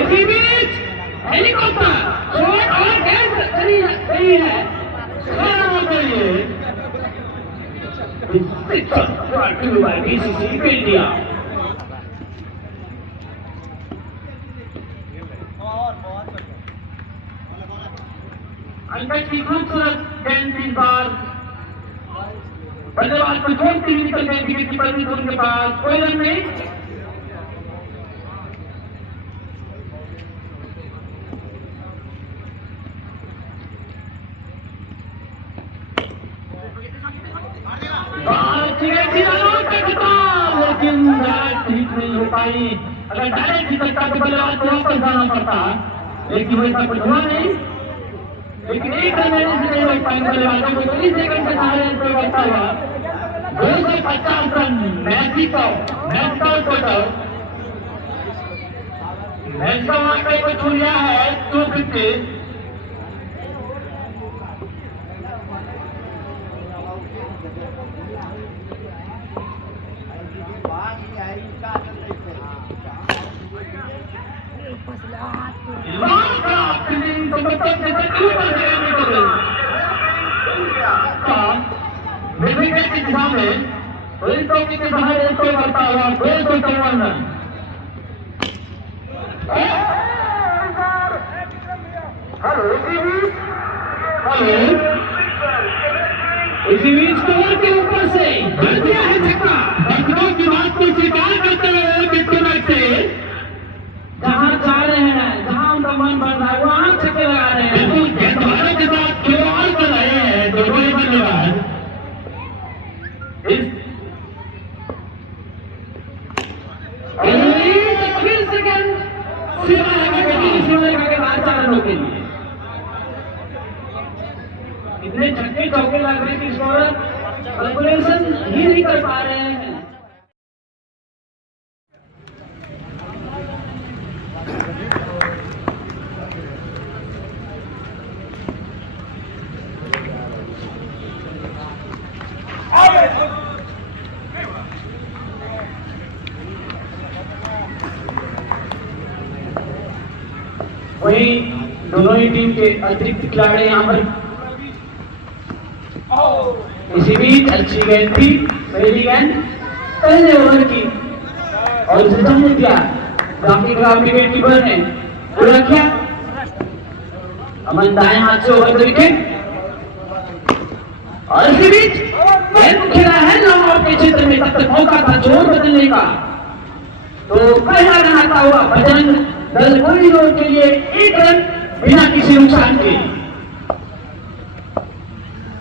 इसी बीच हेलीकॉप्टर शॉट और गेंद चली गई है 6 रनों के लिए। बीसीसी इंडिया अंकज की खूबसूरत गेंद इस बार बल्लेबाज को छोड़ती हुई निकल गई विकेट कीपर उनके पास कोई रन नहीं। लेकिन ठीक नहीं हो पाई। अगर डायरेक्ट ही सकता तो बल्लेबाज को वापस जाना पड़ता, लेकिन वैसा कुछ हुआ नहीं। लेकिन एक रन लेने से नहीं लग पाए बल्लेबाजों को। 20 सेकंड से सारे रन पर बढ़ता हुआ 250 रन मैच का टोटल। मैच का आंकड़े को छू लिया है 250। विकेट की दिशा में टोपी के बाहर एक को करता हुआ 254 रन। हेलो इसी बीच कवर के ऊपर से भर दिया है छक्का। दर्शकों की बात को स्वीकार करते हुए विकेट से जहां चाह रहे हैं, जहां उनका मन बढ़ रहा है वहां छक्के लगा रहे हैं। बिल्कुल गेंदबाजों के साथ खिलवाड़ कर रहे हैं दोनों ही बल्लेबाज। फिर से गेंद सीमा रेखा के बाहर 4 रनों के लिए। इतने छक्के चौके लग रहे हैं कि स्कोरर कैलकुलेशन ही नहीं कर पा रहे हैं। वही दोनों ही टीम के अतिरिक्त खिलाड़ी यहाँ पर। इसी बीच अच्छी गेंद थी, पहली गेंद पहले ओवर की और उसे जमने दिया बाकी विकेट कीपर ने पूरा किया। अमन दाएं हाथ से ओवर द विकेट और इसी बीच गेंद खेला है लॉन्ग आउट के क्षेत्र में। तब तक मौका था जोर बदलने का, तो पहला रन आता हुआ बजरंग दल कोरिडोर के लिए 1 रन बिना किसी नुकसान के।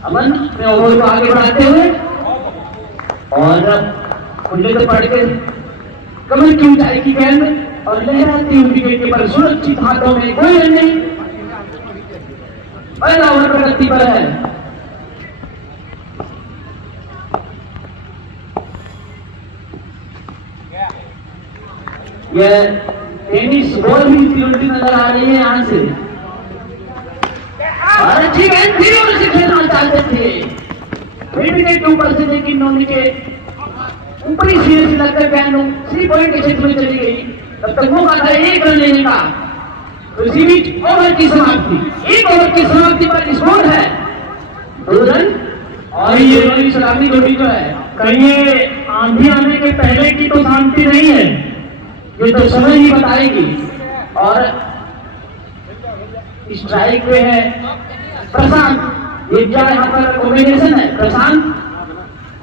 अमन अपने ओवर को आगे बढ़ाते हुए और अब खुले से पड़ के कमर की ऊंचाई की गेंद और लहराती हुई विकेट के पर सुरक्षित हाथों में, कोई रन नहीं। पहला ओवर प्रगति पर है। यह टेनिस बॉल भी उल्टी नजर आ रही है यहाँ से और अच्छी गेंद थी और उसे खेलना चाहते थे विकेट के ऊपर से, लेकिन नौनी के ऊपरी सिरे से लगकर गेंद 3 पॉइंट के क्षेत्र में चली गई। तब तक मौका था 1 रन लेने का। तो इसी बीच ओवर की समाप्ति, 1 ओवर की समाप्ति पर स्कोर है 2 रन। और ये रोहित सलामी जोड़ी जो है, कहीं ये आंधी आने के पहले की तो शांति नहीं है, ये तो समय ही बताएगी। और स्ट्राइक पे है प्रशांत, ये क्या यहाँ पर कॉम्बिनेशन है प्रशांत,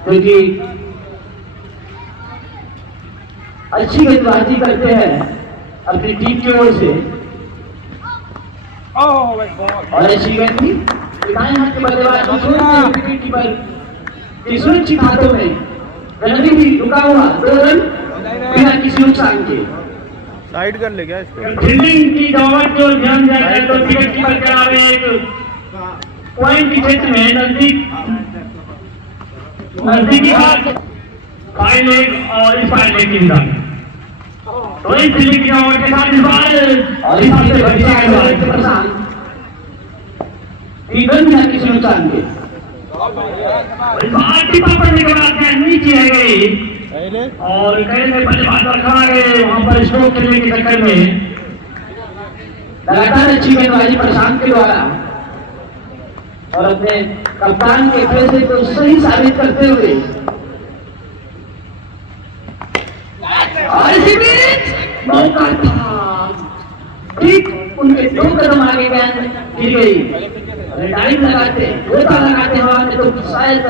क्योंकि अच्छी गेंदबाजी करते हैं अपनी टीम की ओर से। और अच्छी गेंद थी, दाएं हाथ के बल्लेबाज विकेट कीपर के सुरक्षित हाथों में, रणदीप भी रुका हुआ 2 रन बिना किसी नुकसान के। साइड कर ले क्या इसको? फील्डिंग की गवर्नमेंट जो ध्यान दिया जाए तो विकेट कीपर के अलावा एक पॉइंट के क्षेत्र में नजदीकी हाथ 5 लेग और इस 5 लेग की निशान। तो इस फील्डिंग की गवर्नमेंट के साथ इस बार और इस से बचा है प्रशांत 3 रन बिना किसी नुकसान के। इस बार टिप्पा पड़ने के बाद गेंद नीचे है गई और गेंद में बल्लेबाज रखा गए वहां पर स्ट्रोक खेलने के चक्कर में। लगातार अच्छी गेंदबाजी प्रशांत के द्वारा और अपने कप्तान के फैसले को सही साबित करते हुए। और इसी बीच मौका था, ठीक उनके 2 कदम आगे गेंद गिर गई। टाइम लगाते, गोता लगाते हवा में तो शायद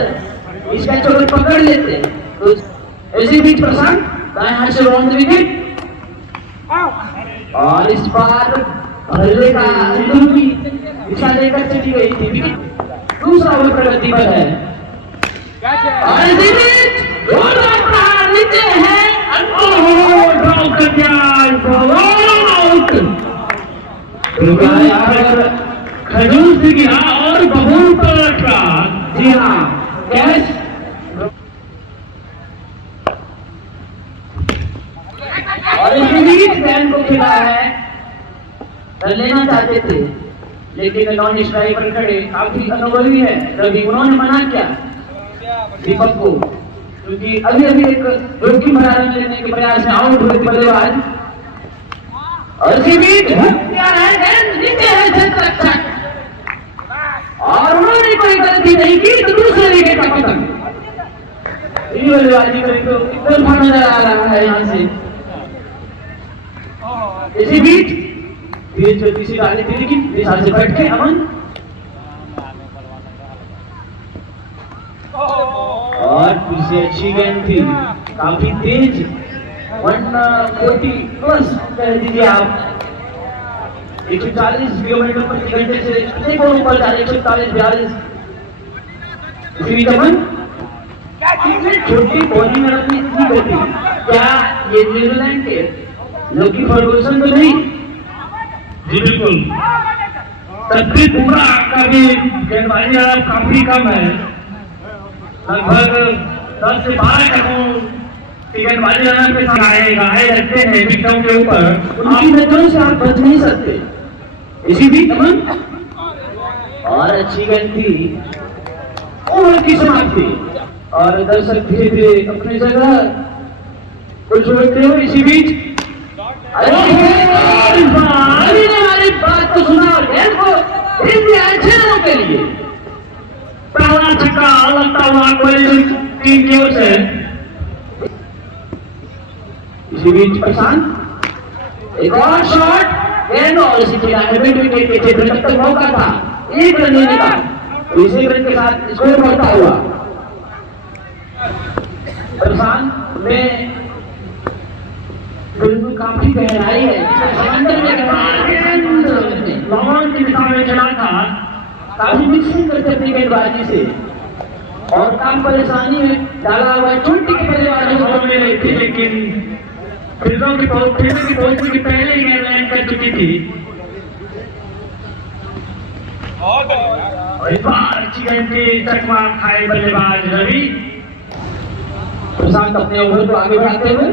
इस कैच को पकड़ लेते। तो इसी बीच प्रशांत दाएं हाथ से ऑन द विकेट और इस बार बल्ले का अंदरूनी दिशा लेकर चली गई थी विकेट। दूसरा ओवर प्रगति पर है और इसी बीच जोरदार प्रहार नीचे है, ड्रॉप कर दिया आउट। खजूर से गिरा और बबूल पर रखा। जी हाँ, कैच और इसी बीच गेंद को खिला है, लेना चाहते थे लेकिन नॉन स्ट्राइक पर खड़े काफी अनुभवी है रवि, उन्होंने मना किया दीपक को, क्योंकि अभी अभी एक जोखिम भरा रन लेने के प्रयास में आउट हुए बल्लेबाज। और इसी बीच गेंद नीचे है क्षेत्र रक्षक और उन्होंने कोई गलती नहीं की तो दूसरे विकेट का पतन। बल्लेबाजी करें तो एकदम नजर आ रहा है यहाँ से। इसी बीच तेज गति से डाले थे लेकिन दिशा से बैठ के अमन और पीछे अच्छी गेंद थी, काफी तेज 140 प्लस कह दीजिए आप, 140 किलोमीटर प्रति घंटे से अधिक ऊपर जा रहे 140-42। इसी बीच अमन छोटी बॉलिंग में अपनी गति, क्या ये न्यूजीलैंड के लोकी फर्गूसन तो नहीं? जी बिल्कुल, तब भी पूरा आपका भी गेंदबाजी काफी कम है, लगभग 10 से 12 टकों की गेंदबाजी के साथ आए रहते हैं विकेटों के ऊपर, उनकी नजरों से आप बच नहीं सकते। इसी बीच अमन और अच्छी गेंद थी, ओवर की समाप्ति और दर्शक धीरे धीरे अपनी जगह को छोड़ते हुए। इसी बीच अरे इस बात को सुना और गेंद को भेज दिया अच्छे रनों के लिए। पहला छक्का लगता हुआ कोई टीम की ओर से। इसी बीच प्रशांत एक और शॉट, गेंद और इसी मिड विकेट के क्षेत्र तक मौका था, एक रन लेने का। तो इसी रन के साथ स्कोर बढ़ता हुआ। प्रशांत में बिल्कुल काफी गहराई है, समंदर में लॉन की दिशा में चला था, काफी मिक्सिंग करते अपनी गेंदबाजी से और काम परेशानी में डाला हुआ है। छोटी के बल्लेबाजों बॉल में रही थी, लेकिन फील्डों की पहुंचने की पहले ही गेंद लैंड कर चुकी थी। और इस बार अच्छी गेंद की चकमा खाए बल्लेबाज रवि। प्रशांत अपने ओवर को आगे बढ़ाते हुए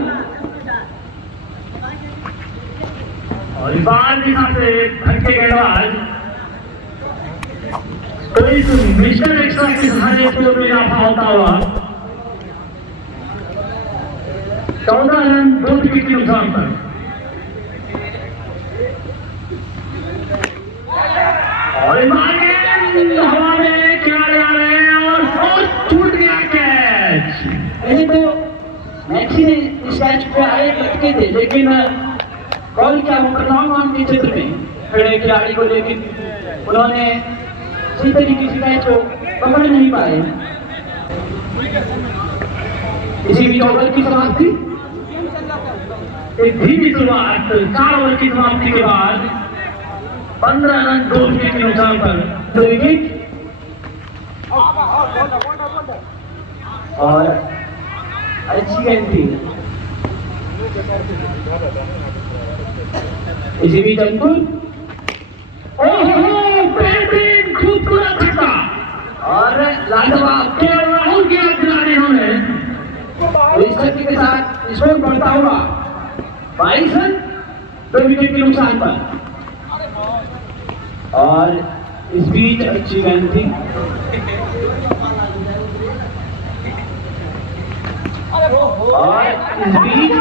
और इस बार दिशा से भटके गेंदबाज तो इस मिस्टर एक्स्ट्रा के सहारे स्कोर में इजाफा होता हुआ 14 रन 2 विकेट के नुकसान पर। और इस बार गेंद हवा में किनारे आ रहे हैं और छूट गया कैच। पहले तो मैक्सी ने इस कैच पे आए लटके थे, लेकिन बॉल क्या लॉन्ग के क्षेत्र में खड़े खिलाड़ी को, लेकिन उन्होंने सही तरीके से कैच को पकड़ नहीं पाए। इसी बीच ओवर की समाप्ति, एक धीमी शुरुआत 4 ओवर की समाप्ति के बाद 15 रन 2 विकेट के नुकसान पर 2 विकेट और अच्छी गेंद थी। इसी बीच अंकुर बेहतरीन खूबसूरत छक्का और लाजवाब केवल राहुल के खिलाड़ी होंगे। तो इस छक्के के साथ स्कोर बढ़ता हुआ 22 रन 2 विकेट के नुकसान पर। और इस बीच अच्छी गेंद थी और इस बीच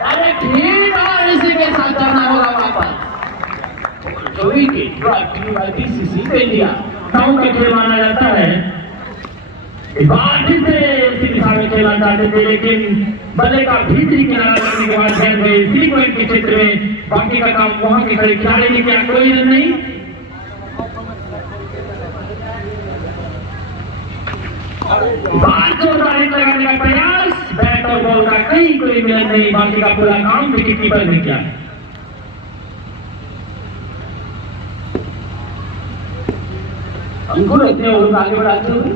डायरेक्ट हिट और इसी के साथ जाना होगा वापस। जो विकेट ड्रॉप की बाई बीसीसी इंडिया डाउन का खेल माना जाता है। इस बार फिर से इसी दिशा में खेलना चाहते थे, लेकिन बल्ले का भीतरी किनारा करने के बाद खेल गए सी पॉइंट के क्षेत्र में। बाकी का काम वहां के खड़े खिलाड़ी ने किया, कोई रन नहीं। बार जोरदार हिट लगाने का प्रयास, बैट और बॉल का कहीं कोई मिलन नहीं। बाकी का पूरा काम विकेट कीपर ने किया। अंकुर अपने ओवर को आगे बढ़ाते हुए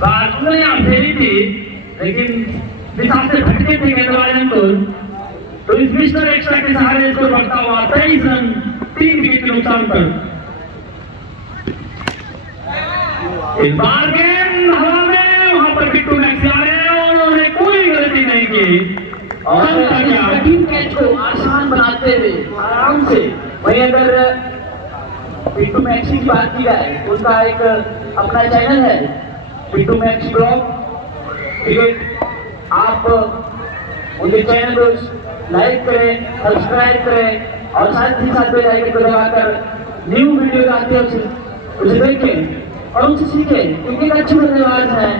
बात उंगलियां फेरी थी, लेकिन दिशा से भटके थे गेंदबाज अंकुर। तो इस मिस्टर एक्स्ट्रा के सहारे स्कोर बढ़ता हुआ 23 रन 3 विकेट के नुकसान पर। इस बार गेंद हवा में, वहां पर बिट्टू मैक्सी आ रहे हैं और उन्होंने कोई गलती नहीं की और इस कठिन कैच को आसान बनाते हुए आराम से। वहीं अगर बिट्टू मैक्सी की बात की जाए, उनका एक अपना चैनल है बिट्टू मैक्सी ब्लॉग। आप उनके चैनल को लाइक करें, सब्सक्राइब करें और साथ ही साथ बेल आइकन को दबाकर न्यू वीडियो आते हैं उसे देखें और उनसे सीखें, क्योंकि एक अच्छे बल्लेबाज हैं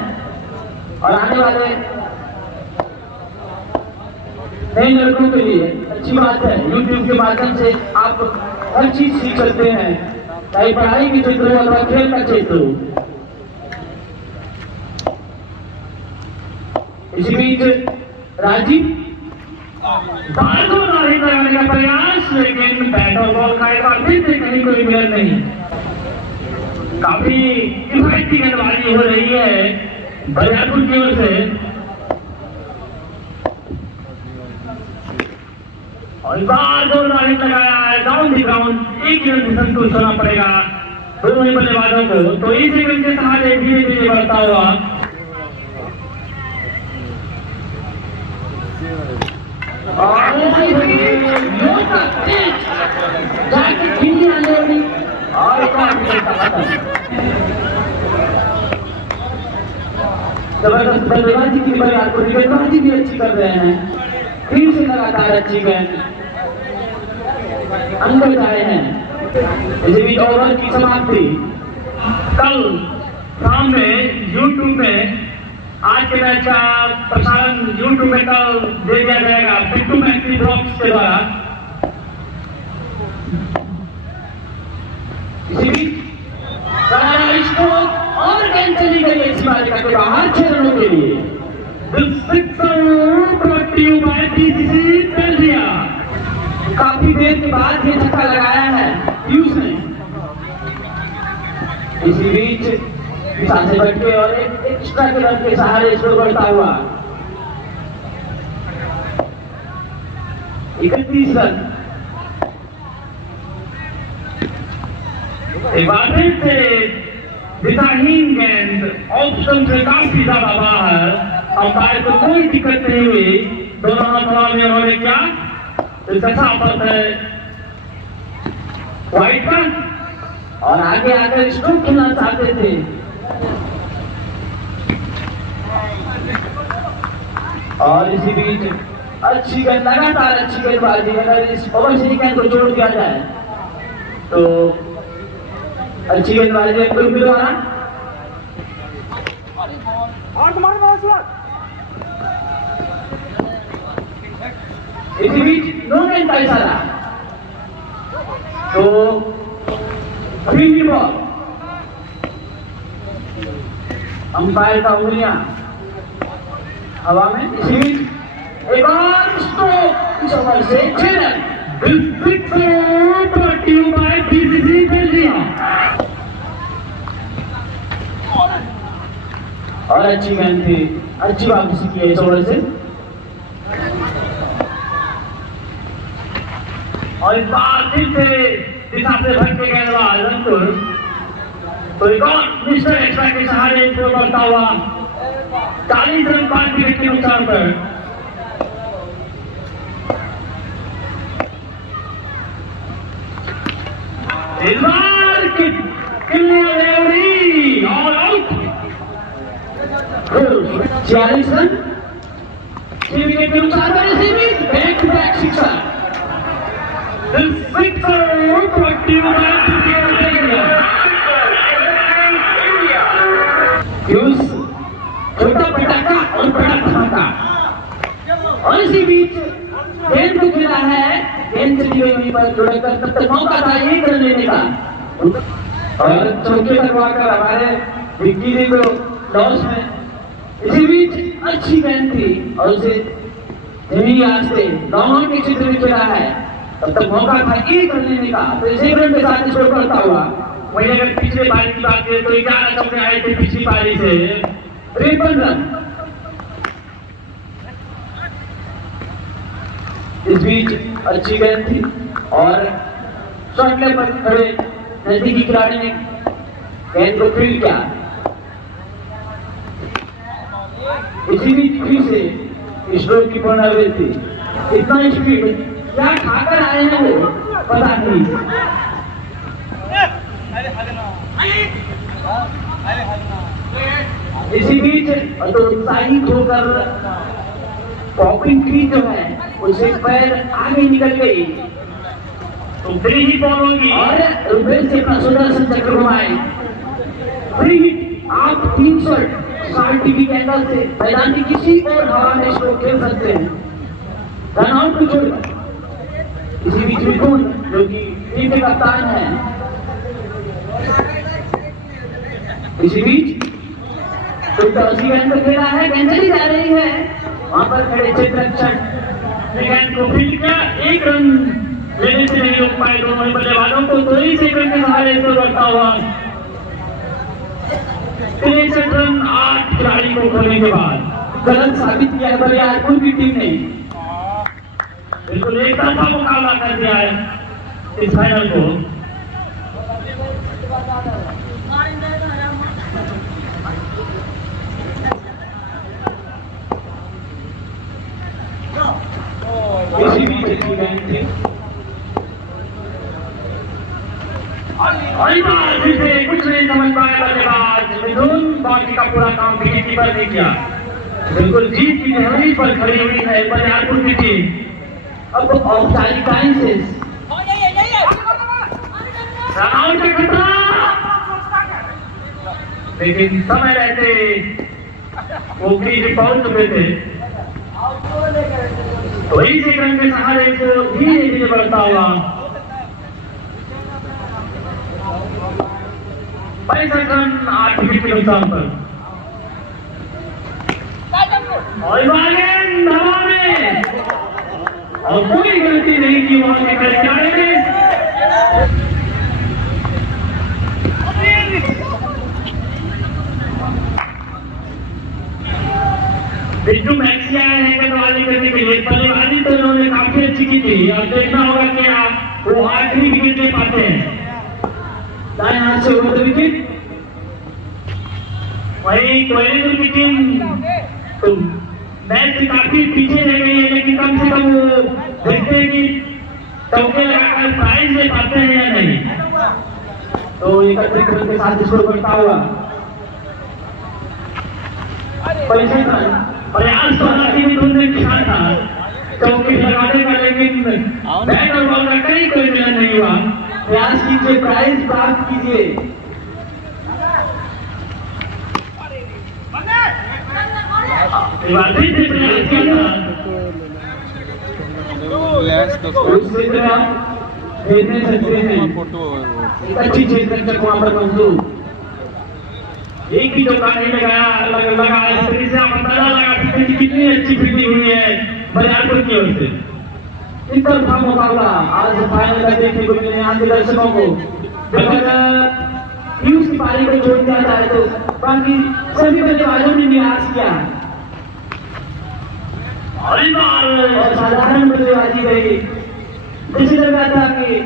और आने वाले नए लड़कों के लिए अच्छी बात है। YouTube के माध्यम से आप हर चीज सीख सकते हैं, चाहे पढ़ाई के क्षेत्र हो अथवा खेल का क्षेत्र हो। इसी बीच राजीव बार को हिट लगाने का प्रयास, लेकिन बैट और बॉल का एक बार फिर से कहीं कोई मिलन नहीं। काफी किफायती गेंदबाजी हो रही है बरियारपुर की ओर से। और इस बार जोरदार हिट लगाया है डाउन दी ग्राउंड। एक रन से संतुष्ट होना पड़ेगा दोनों ही बल्लेबाजों को। तो इस इवेंट के सहारे धीरे धीरे बढ़ता हुआ जबरदस्त बल्लेबाजी की गेंदबाजी भी अच्छी कर रहे हैं, फिर से लगातार अच्छी गेंद अंक आए हैं। इसी बीच ओवर की समाप्ति। कल शाम में यूट्यूब में आज के मैच का प्रसारण यूट्यूब में कल दे दिया जाएगा पिट्टू मैक्सी ब्लॉग्स के द्वारा। इसी बीच और गेंद चली गई है इस बार के बाहर 6 रनों के लिए। काफी देर के बाद ये छक्का लगाया है पीयूष ने। इसी बीच विशाल से बैठ के और एक एक्स्ट्रा के रन के सहारे स्कोर बढ़ता हुआ 31 रन। एक बार फिर से दिशाहीन गेंद ऑप्शन से काफी ज्यादा बाहर, अंपायर को कोई दिक्कत नहीं हुई। दोनों हाथ में उन्होंने क्या साफत है वाइट का और आगे आकर स्ट्रोक खेलना चाहते थे। और इसी बीच अच्छी गेंद, लगातार अच्छी गेंदबाजी। अगर इस ओवर से गेंद को जोड़ दिया जाए तो अच्छी गेंदबाजी कुलबी द्वारा। इसी बीच नो गेंद का इशारा तो फ्री बॉल। अंपायर का उंगलियां हवा में। इसी बीच एक और स्ट्रोक इस ओवर से 6 रन। और अच्छी गेंद थी, अच्छी वापसी की है इस ओवर से। और इस बार फिर से दिशा से भटके गेंदबाज रंगपुर तो एक और मिस्टर एक्स्ट्रा के सहारे इनको बढ़ता हुआ 40 रन 5 विकेट के नुकसान पर। इस बार और आउट 46 रन 6 विकेट के नुकसान पर। इसी बीच बैक टू बैक सिक्सर। छोटा पटाखा और बड़ा धमाका। और इसी बीच गेंद को खेला है, गेंद चली गई वहीं पर जुड़कर, तब तक मौका था 1 रन लेने का। और चौके लगवाकर हमारे विक्की जी को लॉस में। इसी बीच अच्छी गेंद थी और उसे धीमी आंच से लॉन्ग के क्षेत्र में खेला है, तब तक मौका था 1 रन लेने का। तो इसी रन के साथ स्कोर करता हुआ। वही अगर पिछले पारी की बात करें तो 11 चौके आए थे पिछली पारी से 53 रन। इस बीच अच्छी गेंद थी और शॉर्ट लेग पर खड़े नजदीकी खिलाड़ी ने गेंद को फील्ड किया। इसी बीच फिर से स्ट्रोक की पुनरावृत्ति। इतना स्पीड क्या खाकर आए हैं वो पता नहीं। इसी बीच तो उत्साहित होकर पॉपिंग की जो है उसे पैर आगे निकल गई तो फ्री ही बॉल होगी और रुपेश से अपना सुदर्शन चक्र घुमाए। फ्री हिट आप 360 डिग्री के एंगल से मैदान की किसी और हवा में इसको खेल सकते हैं, रन आउट को छोड़कर। इसी बीच विपुल जो कि टीम के कप्तान है, इसी बीच तो टॉसी गेंद पर खेला है, गेंद चली जा रही है, वहां पर खड़े चित्रक्षण गेंद को फील्ड किया। 1 रन लेने से नहीं रोक पाए दोनों ही बल्लेबाजों को। 2 सेकंड के सहारे से बढ़ता हुआ 63 रन 8 खिलाड़ी को खोने के बाद गलत साबित किया बरियारपुर की टीम ने। बिल्कुल एक तरफा मुकाबला कर दिया है इस फाइनल को। इसी बीच अच्छी गेंद थी और फिर से कुछ नहीं समझ पाए बल्लेबाज मिथुन। बाकी का पूरा काम विकेट कीपर ने किया। बिल्कुल जीत की दहलीज पर खड़ी हुई है बरियारपुर की टीम। अब औपचारिकताएं से रनआउट का खतरा, लेकिन समय रहते वो क्रीज पहुंच चुके थे। तो इस एक रन के सहारे को धीरे धीरे बढ़ता हुआ 65 रन 8 विकेट के नुकसान पर। और बागेन धावा में और कोई गलती नहीं की वहां के खिलाड़ी ने। बिट्टू मैक्सी आए हैं गेंदबाजी करने के लिए। बल्लेबाजी तो उन्होंने काफी अच्छी की थी और देखना होगा कि आप वो आखिरी विकेट ले पाते हैं। दाएं हाथ से ओवर द विकेट। वही कोयलेंद्र की टीम तो मैच से काफी पीछे रह गई है, लेकिन कम से कम वो देखते हैं कि चौके लगाकर प्राइज ले पाते हैं या नहीं। तो 31 रन के साथ स्कोर करता हुआ 65 रन। प्रयास तो हालांकि भी तुमने किया था चौकी लगाने का, लेकिन बैट और बॉल का कहीं कोई मिलन नहीं हुआ। प्रयास कीजिए, प्राइज प्राप्त कीजिए। विवादित प्रयास किया था उससे भेजने सकते हैं एक अच्छी चीज तक वहां पर मौजूद। एक ही चौका नहीं लगाया लगा इस तरीके से आप अंदाजा लगा सकते हैं कि कितनी अच्छी फील्डिंग हुई है बरियारपुर की ओर से। इस तरफा मुकाबला आज फाइनल का देखने को मिले यहाँ के दर्शकों को। अगर पीयूष की पारी को छोड़ दिया जाए तो बाकी सभी बल्लेबाजों ने निराश किया और साधारण बल्लेबाजी रही। जैसे लगा था कि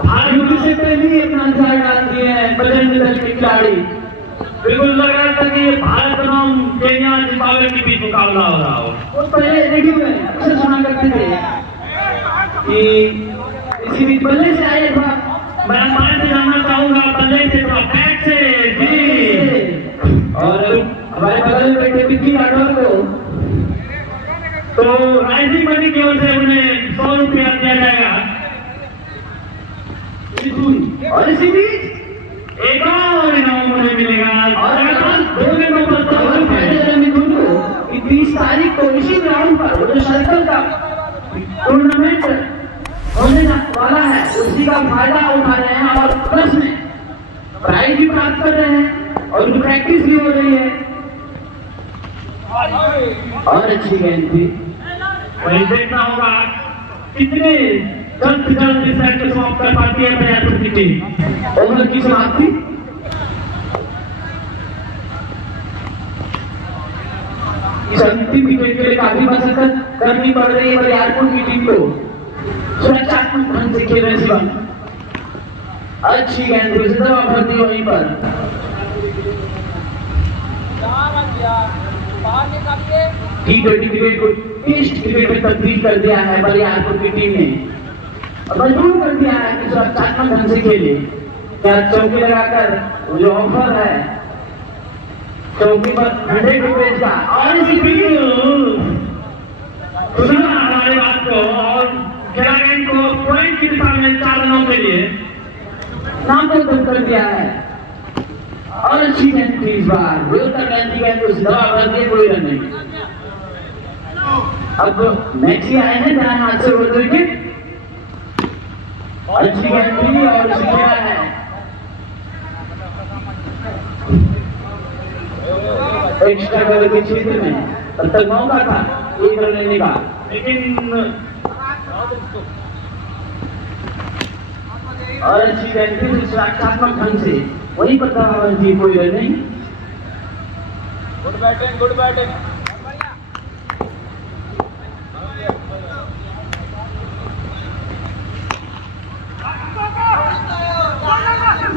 भारत से पहले ही अपना अंदाज डाल दिए हैं बजरंग दल के खिलाड़ी। बिल्कुल लग रहा था कि भारत बनाम केन्या जिम्बाब्वे के बीच मुकाबला हो रहा हो। वो पहले रेडियो में अक्सर सुना करते थे कि इसी बीच बल्ले से आए था। मैं हमारे से जानना चाहूंगा बल्ले से थोड़ा बैट से जी। और हमारे बगल में बैठे पिक्की राठौर को तो राइजिंग मनी की ओर से उन्हें 100 रुपया दिया जाएगा। और इसी बीच एक और इनाम उन्हें मिलेगा और 20 तारीख को इसी ग्राउंड पर जो सर्कल का टूर्नामेंट होने वाला है उसी का फायदा उठा रहे हैं और प्लस में प्राइज भी प्राप्त कर रहे हैं और उनकी प्रैक्टिस भी हो रही है। और अच्छी गेंद थी। वही देखना होगा कितने जल्द से जल्द इस सेट को समाप्त कर पाती है बरियारपुर की टीम। ओवर की समाप्ति इस अंतिम विकेट के लिए काफी मशक्कत करनी पड़ रही है बरियारपुर की टीम को। सुरक्षात्मक ढंग से खेल रहे शिवम। अच्छी गेंद थी, उसे दबा भर दी वहीं पर। T20 क्रिकेट को टेस्ट क्रिकेट में तब्दील कर दिया है बरियारपुर की टीम ने और मजबूर कर दिया है कि सुरक्षात्मक ढंग से खेले। क्या चौकी लगाकर जो ऑफर है चौकी पर 100 रुपए का और इसी सुना हमारे बात को और खिलाड़ी को पॉइंट की दिशा में 4 रनों के लिए नाम को तब कर दिया है। और अच्छी गेंद थी इस बार गेंद थी गेंद उस दवा भर दिए कोई रन नहीं। अब मैक्सी आए हैं दाएं हाथ से ओवर द विकेट। अच्छी गेंद थी और उसे क्या है एक्स्ट्रा कवर के क्षेत्र में तब तक मौका था एक रन लेने का, लेकिन और अच्छी गेंद थी सुरक्षात्मक ढंग से वहीं पर दवा थी कोई रन नहीं। Good batting good batting.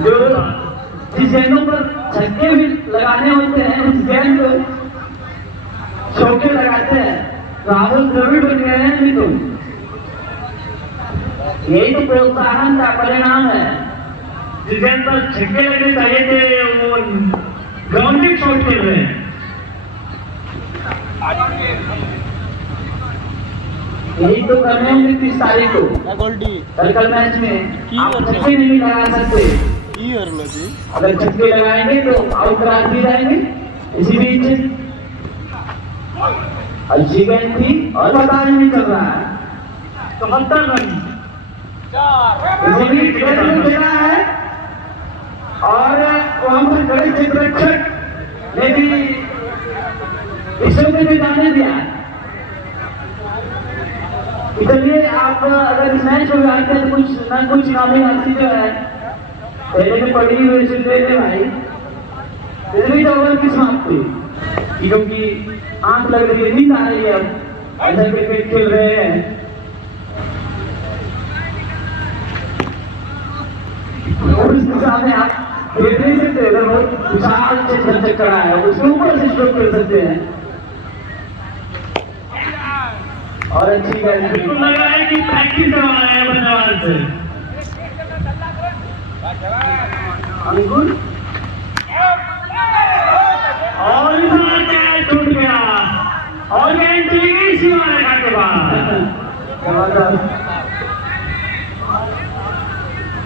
जो जिस गेंदों पर छक्के भी लगाने होते हैं उस गेंद को चौके लगाते हैं। राहुल द्रविड़ बन गए हैं मिथुन। यही तो प्रोत्साहन का परिणाम है। जिस गेंद पर छक्के लगने चाहिए थे वो ग्राउंडिंग शॉट खेल रहे हैं। यही तो करने होंगे 30 तारीख को गोल्डी सर्कल मैच में। आप छक्के नहीं लगा सकते, की हरलो जी अगर छक्के लगाएंगे तो आउट करा दिए जाएंगे। इसी बीच अच्छी गेंद थी और पता नहीं चल रहा है, 74 रन इसी बीच गेंद देना है। और वहां पर खड़े चित्ररक्षक ने भी इसमें भी जाने दिया। इसलिए आप अगर इस मैच को जानते हैं तो कुछ ना कुछ नामी हस्ती जो है पहले में पड़ी हुई से दे दे भाई। फिर भी तो ओवर की समाप्ति, क्योंकि आंख लग रही है, नींद आ रही है, अब ऐसा क्रिकेट खेल रहे हैं। और इसके सामने आप देख नहीं सकते, अगर बहुत विशाल क्षेत्र चक्कर है उसके ऊपर से स्ट्रोक कर सकते हैं। और अच्छी गेंद बिल्कुल लग रहा है कि प्रैक्टिस करवाना है बल्लेबाज से। अंकुर और इस बार कैच टूट गया और गेंद चली गई सीमा रेखा के बाद।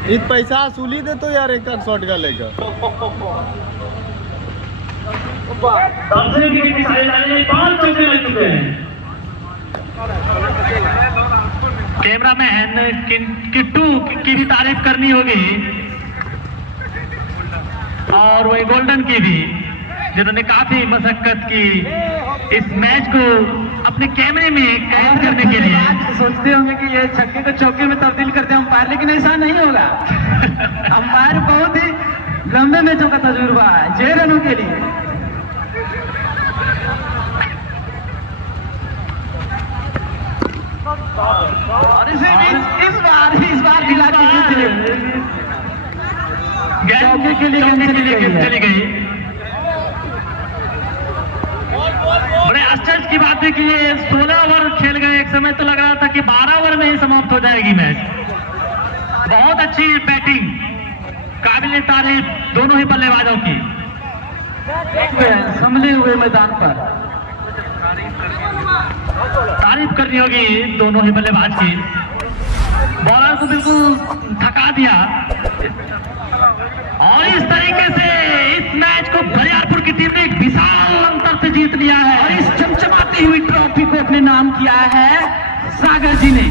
इत पैसा वसूली दे तो यार एक शॉट का लेकर दूसरे विकेट के सारे जाने 5 चौके लग चुके हैं। कैमरामैन किट्टू की भी तारीफ करनी होगी और वही गोल्डन की भी, जिन्होंने काफी मशक्कत की इस मैच को अपने कैमरे में कैद करने के लिए। सोचते होंगे कि ये छक्के को चौके में तब्दील करते हैं अंपायर, लेकिन ऐसा नहीं होगा। अंपायर बहुत ही लंबे मैचों का तजुर्बा है 6 रनों के लिए। और इस बार ढीला की चौके के लिए चली गई। बड़े आश्चर्य की बात है कि ये 16 ओवर खेल गए। एक समय तो लग रहा था कि 12 ओवर में ही समाप्त हो जाएगी मैच। बहुत अच्छी बैटिंग, काबिल तारीफ दोनों ही बल्लेबाजों की। संभले हुए मैदान पर तारीफ करनी होगी दोनों ही बल्लेबाज की। बॉलर को बिल्कुल थका दिया और इस तरीके से इस मैच को बरियारपुर की टीम ने एक विशाल अंतर से जीत लिया है और इस चमचमाती हुई ट्रॉफी को अपने नाम किया है सागर जी ने।